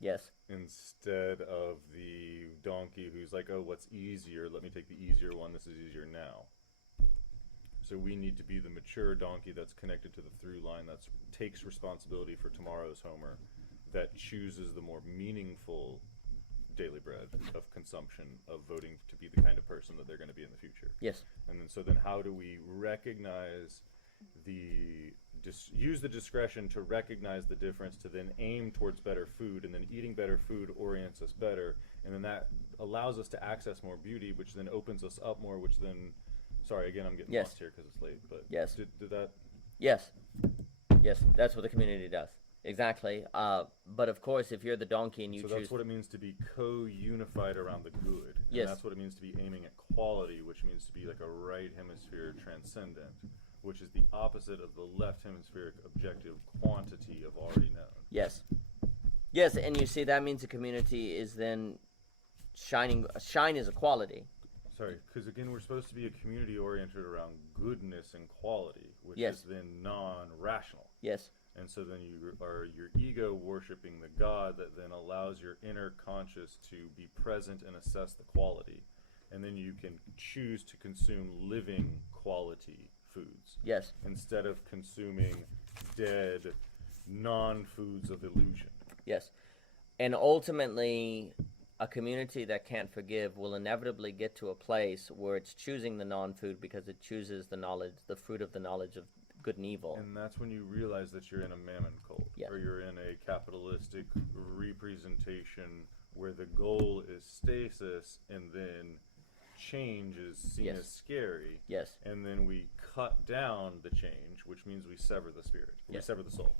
Yes. Instead of the donkey who's like, oh, what's easier? Let me take the easier one. This is easier now. So we need to be the mature donkey that's connected to the through line, that takes responsibility for tomorrow's Homer, that chooses the more meaningful daily bread of consumption, of voting to be the kind of person that they're going to be in the future. Yes. And then so then how do we recognize use the discretion to recognize the difference, to then aim towards better food, and then eating better food orients us better, and then that allows us to access more beauty, which then opens us up more, which then... Sorry, again, I'm getting lost here because it's late, but yes. Did that... Yes. Yes, that's what the community does. Exactly. But of course, if you're the donkey and you choose... So that's what it means to be co-unified around the good. And yes. That's what it means to be aiming at quality, which means to be like a right hemisphere transcendent, which is the opposite of the left hemispheric objective quantity of already known. Yes. Yes, and you see, that means the community is then shining... Shine is a quality. Sorry, because again, we're supposed to be a community oriented around goodness and quality, which yes. is then non-rational. Yes. And so then you are your ego worshiping the God that then allows your inner conscious to be present and assess the quality. And then you can choose to consume living quality foods. Yes. Instead of consuming dead non-foods of illusion. Yes. And ultimately... a community that can't forgive will inevitably get to a place where it's choosing the non-food because it chooses the knowledge, the fruit of the knowledge of good and evil. And that's when you realize that you're in a mammon cult, yes. or you're in a capitalistic representation where the goal is stasis and then change is seen yes. as scary. Yes. And then we cut down the change, which means we sever the spirit. Yes. We sever the soul.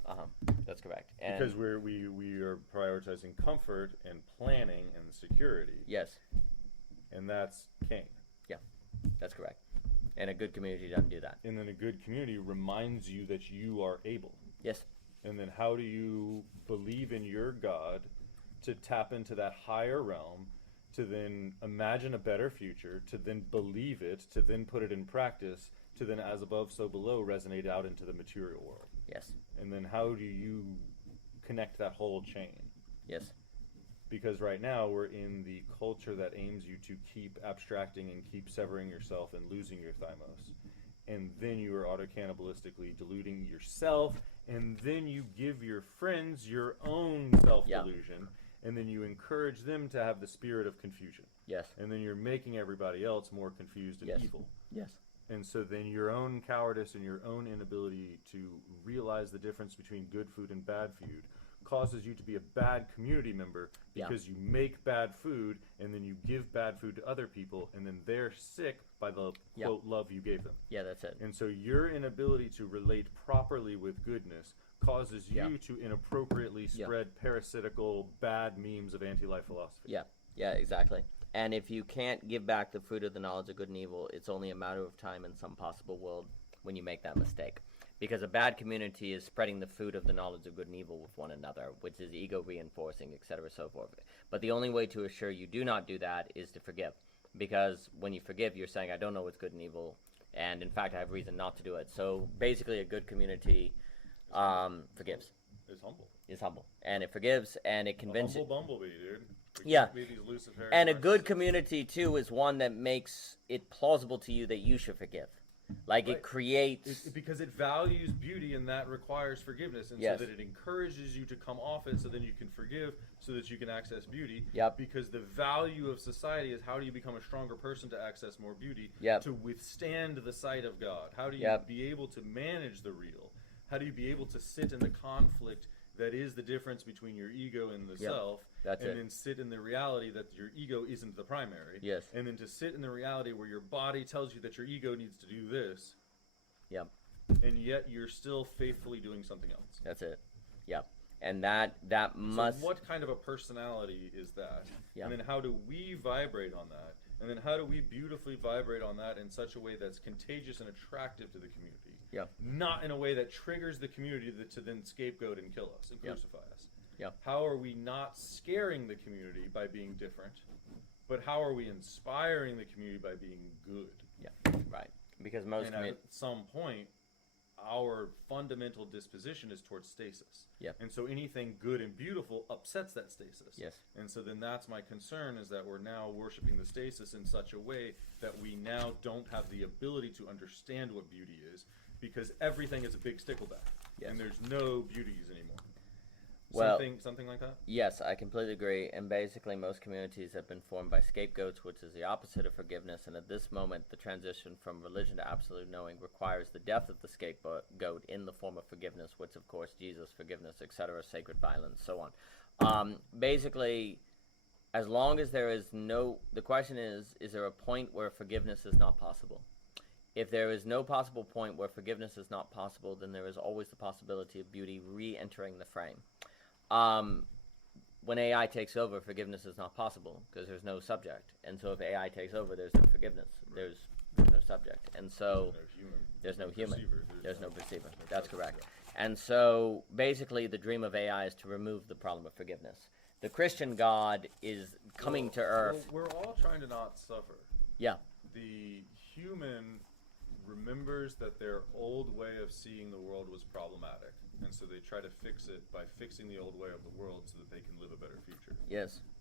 That's correct. And because we are prioritizing comfort and planning and security. Yes. And that's Cain. Yeah, that's correct. And a good community doesn't do that. And then a good community reminds you that you are able. Yes. And then how do you believe in your God to tap into that higher realm, to then imagine a better future, to then believe it, to then put it in practice, to then as above, so below resonate out into the material world. Yes. And then how do you connect that whole chain? Yes. Because right now we're in the culture that aims you to keep abstracting and keep severing yourself and losing your thymos. And then you are auto-cannibalistically deluding yourself, and then you give your friends your own self-delusion. Yeah. And then you encourage them to have the spirit of confusion. Yes. And then you're making everybody else more confused and yes. evil. Yes. And so then your own cowardice and your own inability to realize the difference between good food and bad food causes you to be a bad community member because you make bad food and then you give bad food to other people and then they're sick by the quote love you gave them. Yeah, that's it. And so your inability to relate properly with goodness causes you to inappropriately spread parasitical bad memes of anti-life philosophy. Yeah, exactly. And if you can't give back the fruit of the knowledge of good and evil, it's only a matter of time in some possible world when you make that mistake. Because a bad community is spreading the fruit of the knowledge of good and evil with one another, which is ego reinforcing, etc., so forth. But the only way to assure you do not do that is to forgive. Because when you forgive, you're saying, I don't know what's good and evil, and in fact, I have reason not to do it. So basically, a good community forgives. Is humble. And it forgives, and it convinces. Humble bumblebee, dude. And a good community, too, is one that makes it plausible to you that you should forgive. Like it creates... because it values beauty, and that requires forgiveness. And so that it encourages you to come off it so then you can forgive so that you can access beauty. Because the value of society is how do you become a stronger person to access more beauty, to withstand the sight of God? How do you be able to manage the real? How do you be able to sit in the conflict that is the difference between your ego and the self, then sit in the reality that your ego isn't the primary, and then to sit in the reality where your body tells you that your ego needs to do this, and yet you're still faithfully doing something else. That's it. And that must... So what kind of a personality is that? And then how do we vibrate on that? And then how do we beautifully vibrate on that in such a way that's contagious and attractive to the community? Not in a way that triggers the community to then scapegoat and kill us and crucify us. How are we not scaring the community by being different, but how are we inspiring the community by being good? Right. Because most... And at some point, our fundamental disposition is towards stasis. And so anything good and beautiful upsets that stasis. And so then that's my concern, is that we're now worshiping the stasis in such a way that we now don't have the ability to understand what beauty is, because everything is a big stickleback. And there's no beauties anymore. Well, something like that? Yes, I completely agree. And basically, most communities have been formed by scapegoats, which is the opposite of forgiveness. And at this moment, the transition from religion to absolute knowing requires the death of the scapegoat in the form of forgiveness, which, of course, Jesus, forgiveness, etc., sacred violence, so on. Basically, as long as there is no... The question is there a point where forgiveness is not possible? If there is no possible point where forgiveness is not possible, then there is always the possibility of beauty re-entering the frame. When AI takes over, forgiveness is not possible because there's no subject. And so if AI takes over, there's no forgiveness. There's no subject. And so there's no human. There's no perceiver. That's correct. And so basically the dream of AI is to remove the problem of forgiveness. The Christian God is coming to earth. We're all trying to not suffer. The human remembers that their old way of seeing the world was problematic. And so they try to fix it by fixing the old way of the world so that they can live a better future.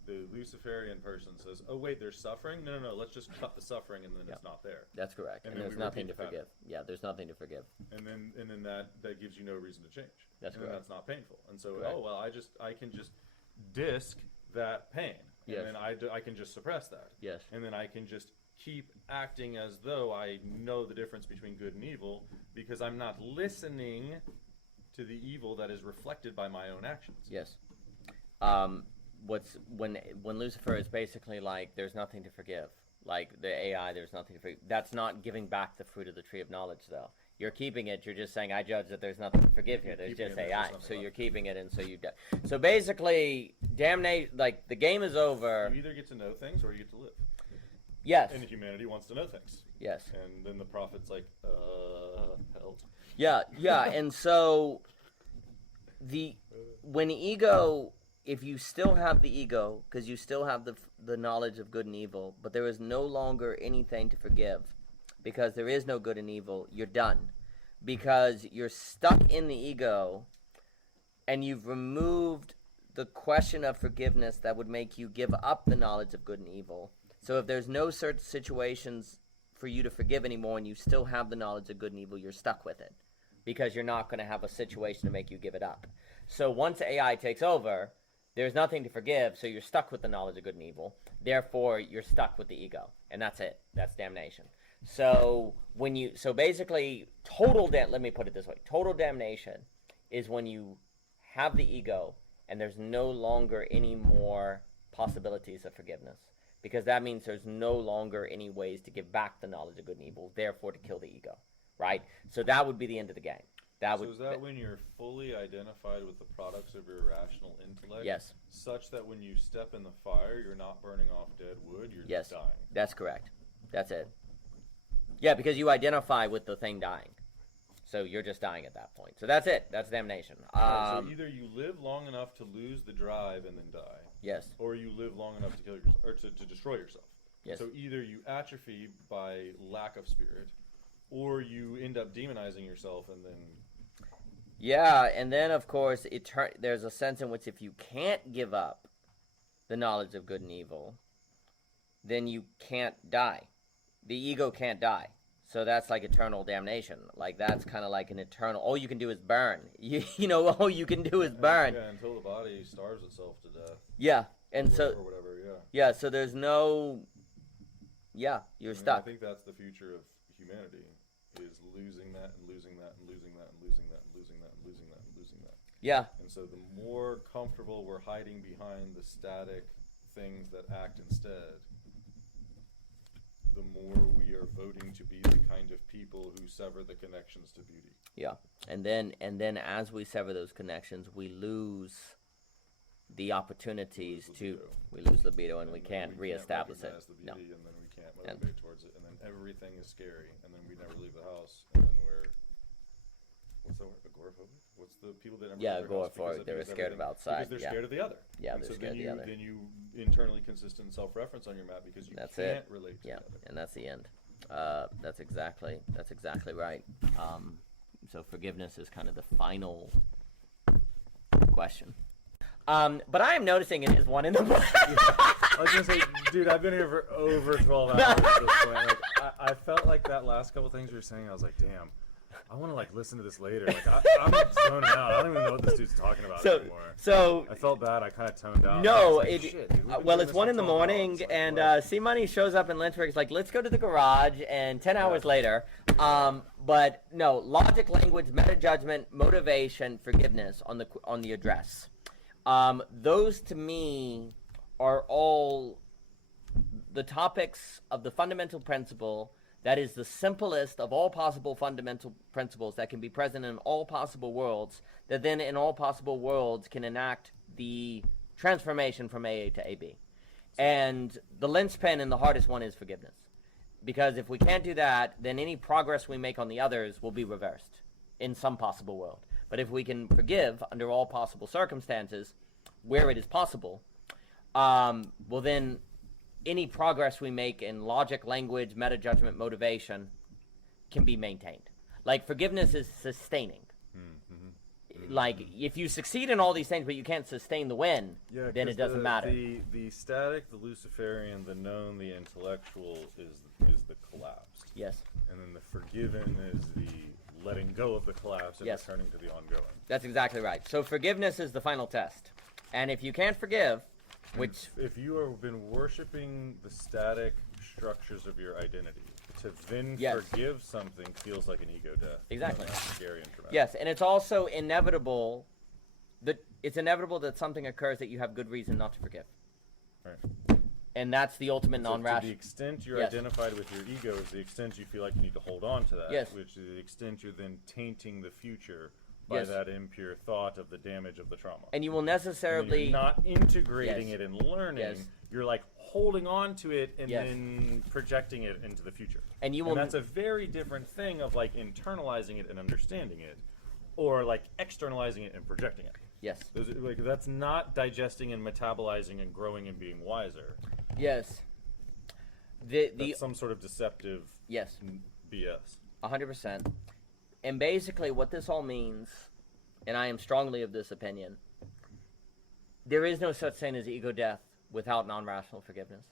The Luciferian person says, oh, wait, there's suffering? No, let's just cut the suffering and then it's not there. That's correct. And there's nothing to forgive. There's nothing to forgive. And then that gives you no reason to change. That's correct. And that's not painful. And so, I can just disc that pain. And then I can just suppress that. And then I can just keep acting as though I know the difference between good and evil because I'm not listening to the evil that is reflected by my own actions. When Lucifer is basically like there's nothing to forgive, like the AI, there's nothing to forgive. That's not giving back the fruit of the tree of knowledge, though. You're keeping it. You're just saying I judge that there's nothing to forgive here. There's just AI, so you're keeping it, and so you. So basically, damnation. Like the game is over. You either get to know things or you get to live. And humanity wants to know things. And then the prophet's like, help. And so when ego, if you still have the ego, because you still have the knowledge of good and evil, but there is no longer anything to forgive, because there is no good and evil, you're done. Because you're stuck in the ego, and you've removed the question of forgiveness that would make you give up the knowledge of good and evil. So if there's no certain situations for you to forgive anymore and you still have the knowledge of good and evil, you're stuck with it because you're not going to have a situation to make you give it up. So once AI takes over, there's nothing to forgive, so you're stuck with the knowledge of good and evil. Therefore, you're stuck with the ego, and that's it. That's damnation. So basically, let me put it this way: total damnation is when you have the ego and there's no longer any more possibilities of forgiveness, because that means there's no longer any ways to give back the knowledge of good and evil, therefore to kill the ego, right? So that would be the end of the game. Is that when you're fully identified with the products of your rational intellect? Yes. Such that when you step in the fire, you're not burning off dead wood, you're yes. dying. That's correct. That's it. Yeah, because you identify with the thing dying. So you're just dying at that point. So that's it. That's damnation. So either you live long enough to lose the drive and then die. Yes. Or you live long enough to kill yourself, or to destroy yourself. Yes. So either you atrophy by lack of spirit, or you end up demonizing yourself and then... Yeah, and then of course there's a sense in which if you can't give up the knowledge of good and evil, then you can't die. The ego can't die. So that's like eternal damnation. Like that's kind of like an eternal, all you can do is burn. All you can do is burn. Yeah, until the body starves itself to death. Yeah, and or whatever, yeah. Yeah, so there's no, you're stuck. I think that's the future of humanity, is losing that and losing that and losing that and losing that and losing that and losing that and losing that. Yeah. And so the more comfortable we're hiding behind the static things that act instead, the more we are voting to be the kind of people who sever the connections to beauty. Yeah. And then as we sever those connections, we lose the opportunities we lose libido, and we can't reestablish it. No. And then we can't motivate towards it, and then everything is scary, and then we never leave the house, and then we're, what's the word, agoraphobic? What's the people that never leave their house agoraphobic, they were scared of outside. Because they're scared of the other. Yeah, they're scared of the other. Then you internally consistent self-reference on your map because you can't relate to the other. And that's the end. That's exactly right. So forgiveness is kind of the final question. But I am noticing it is 1 in the morning. I was gonna say, dude, I've been here for over 12 hours at this point. Like, I felt like that last couple things you were saying, I was like, damn, I want to like listen to this later. Like I'm zoning out. I don't even know what this dude's talking about anymore. So I felt bad. I kind of toned out. No, like, it's 1 in the morning, like, and C Money shows up in Lynchburg. It's like, let's go to the garage, and 10 hours later. But no, logic, language, meta judgment, motivation, forgiveness on the address. Those to me are all the topics of the fundamental principle that is the simplest of all possible fundamental principles that can be present in all possible worlds, that then in all possible worlds can enact the transformation from AA to AB. And the linchpin and the hardest one is forgiveness. Because if we can't do that, then any progress we make on the others will be reversed in some possible world. But if we can forgive under all possible circumstances, where it is possible, well then any progress we make in logic, language, meta judgment, motivation can be maintained. Like forgiveness is sustaining. Like if you succeed in all these things but you can't sustain the win, then it doesn't matter. The static, the Luciferian, the known, the intellectual is the collapsed. Yes. And then the forgiven is the letting go of the collapse and returning to the ongoing. That's exactly right. So forgiveness is the final test. And if you can't forgive, which... If you have been worshiping the static structures of your identity, to then forgive something feels like an ego death. Exactly. That's scary and traumatic. Yes, and it's also inevitable that something occurs that you have good reason not to forgive. Right. And that's the ultimate non-rational. To the extent you're identified with your ego is the extent you feel like you need to hold on to that, which is the extent you're then tainting the future by that impure thought of the damage of the trauma. And you will necessarily... You're not integrating it and learning. You're like holding on to it and then projecting it into the future. And that's a very different thing of like internalizing it and understanding it, or like externalizing it and projecting it. Yes. That's not digesting and metabolizing and growing and being wiser. Yes. That's some sort of deceptive BS. 100%. And basically what this all means, and I am strongly of this opinion, there is no such thing as ego death without non-rational forgiveness.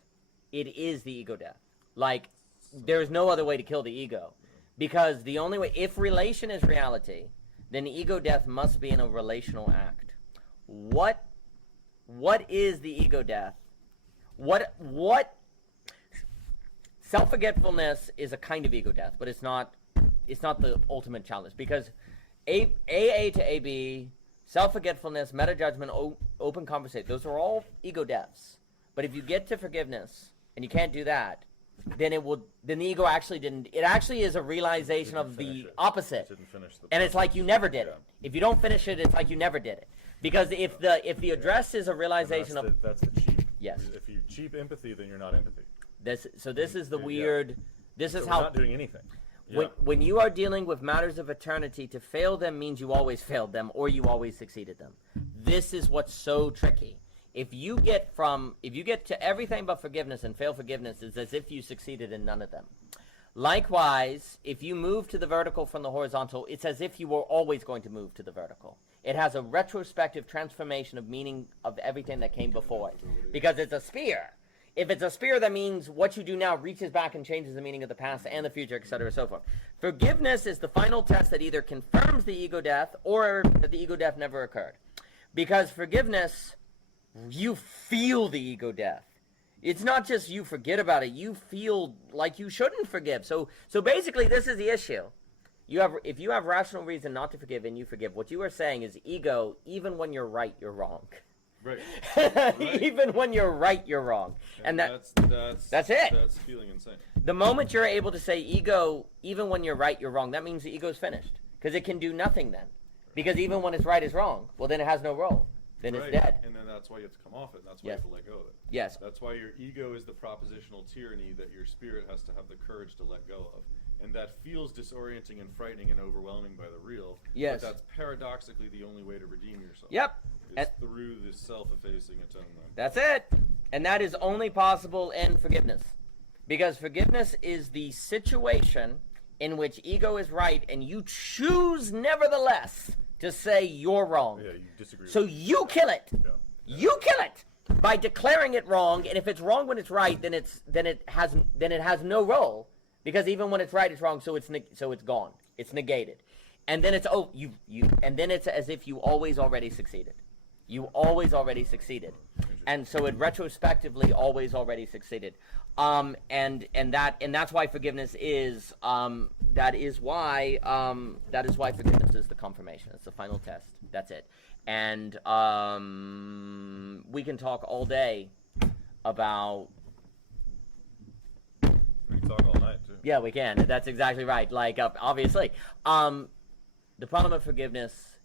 It is the ego death. Like, there's no other way to kill the ego. Because the only way, if relation is reality, then ego death must be in a relational act. What is the ego death? What self-forgetfulness is a kind of ego death, but it's not the ultimate challenge, because AA to AB, self-forgetfulness, meta-judgment, open conversation, those are all ego deaths. But if you get to forgiveness and you can't do that, then the ego actually didn't. It actually is a realization of the opposite, and it's like you never did it. If you don't finish it, it's like you never did it. Because if the address is a realization of that's the cheap. Yes. If you cheap empathy, then you're not empathy. This is the weird. This is so how we're not doing anything. When you are dealing with matters of eternity, to fail them means you always failed them or you always succeeded them. This is what's so tricky. If you get to everything but forgiveness and fail forgiveness, it's as if you succeeded in none of them. Likewise, if you move to the vertical from the horizontal, it's as if you were always going to move to the vertical. It has a retrospective transformation of meaning of everything that came before it. Because it's a spear. If it's a spear, that means what you do now reaches back and changes the meaning of the past and the future, etc., and so forth. Forgiveness is the final test that either confirms the ego death or that the ego death never occurred. Because forgiveness, you feel the ego death. It's not just you forget about it. You feel like you shouldn't forgive. So basically, this is the issue. If you have rational reason not to forgive and you forgive, what you are saying is ego, even when you're right, you're wrong. Right. Even when you're right, you're wrong. And that's it. That's feeling insane. The moment you're able to say ego, even when you're right, you're wrong, that means the ego's finished. Because it can do nothing then. Because even when it's right is wrong, well, then it has no role. Then it's dead. And then that's why you have to come off it. That's why you have to let go of it. Yes. That's why your ego is the propositional tyranny that your spirit has to have the courage to let go of. And that feels disorienting and frightening and overwhelming by the real. Yes. But that's paradoxically the only way to redeem yourself. Yep. It's through this self-effacing atonement. That's it. And that is only possible in forgiveness. Because forgiveness is the situation in which ego is right and you choose nevertheless to say you're wrong. Yeah, you disagree. So you kill it. Yeah. You kill it by declaring it wrong, and if it's wrong when it's right, then it has no role, because even when it's right, it's wrong. So it's gone. It's negated, and then it's and then it's as if you always already succeeded. You always already succeeded, and so it retrospectively always already succeeded. And that's why forgiveness is that is why forgiveness is the confirmation. It's the final test. That's it. And we can talk all day about. We can talk all night too. Yeah, we can. That's exactly right. Like obviously, the problem of forgiveness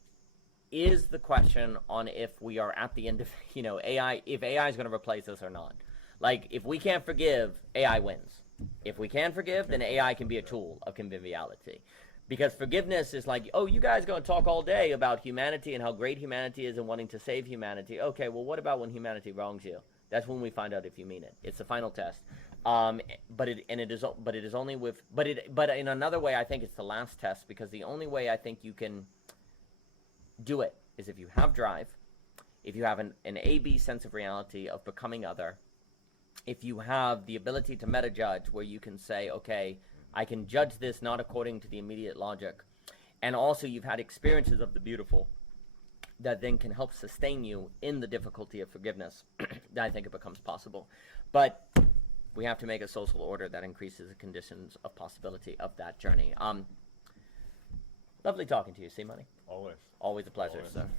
is the question on if we are at the end of AI. If AI is going to replace us or not. Like, if we can't forgive, AI wins. If we can forgive, then AI can be a tool of conviviality. Because forgiveness is like, oh, you guys are going to talk all day about humanity and how great humanity is and wanting to save humanity. Okay, well, what about when humanity wrongs you? That's when we find out if you mean it. It's the final test. But in another way, I think it's the last test, because the only way I think you can do it is if you have drive, if you have an A-B sense of reality of becoming other, if you have the ability to meta-judge, where you can say, okay, I can judge this not according to the immediate logic, and also you've had experiences of the beautiful that then can help sustain you in the difficulty of forgiveness, I think it becomes possible. But we have to make a social order that increases the conditions of possibility of that journey. Lovely talking to you, C-Money. Always. Always a pleasure, Always. sir.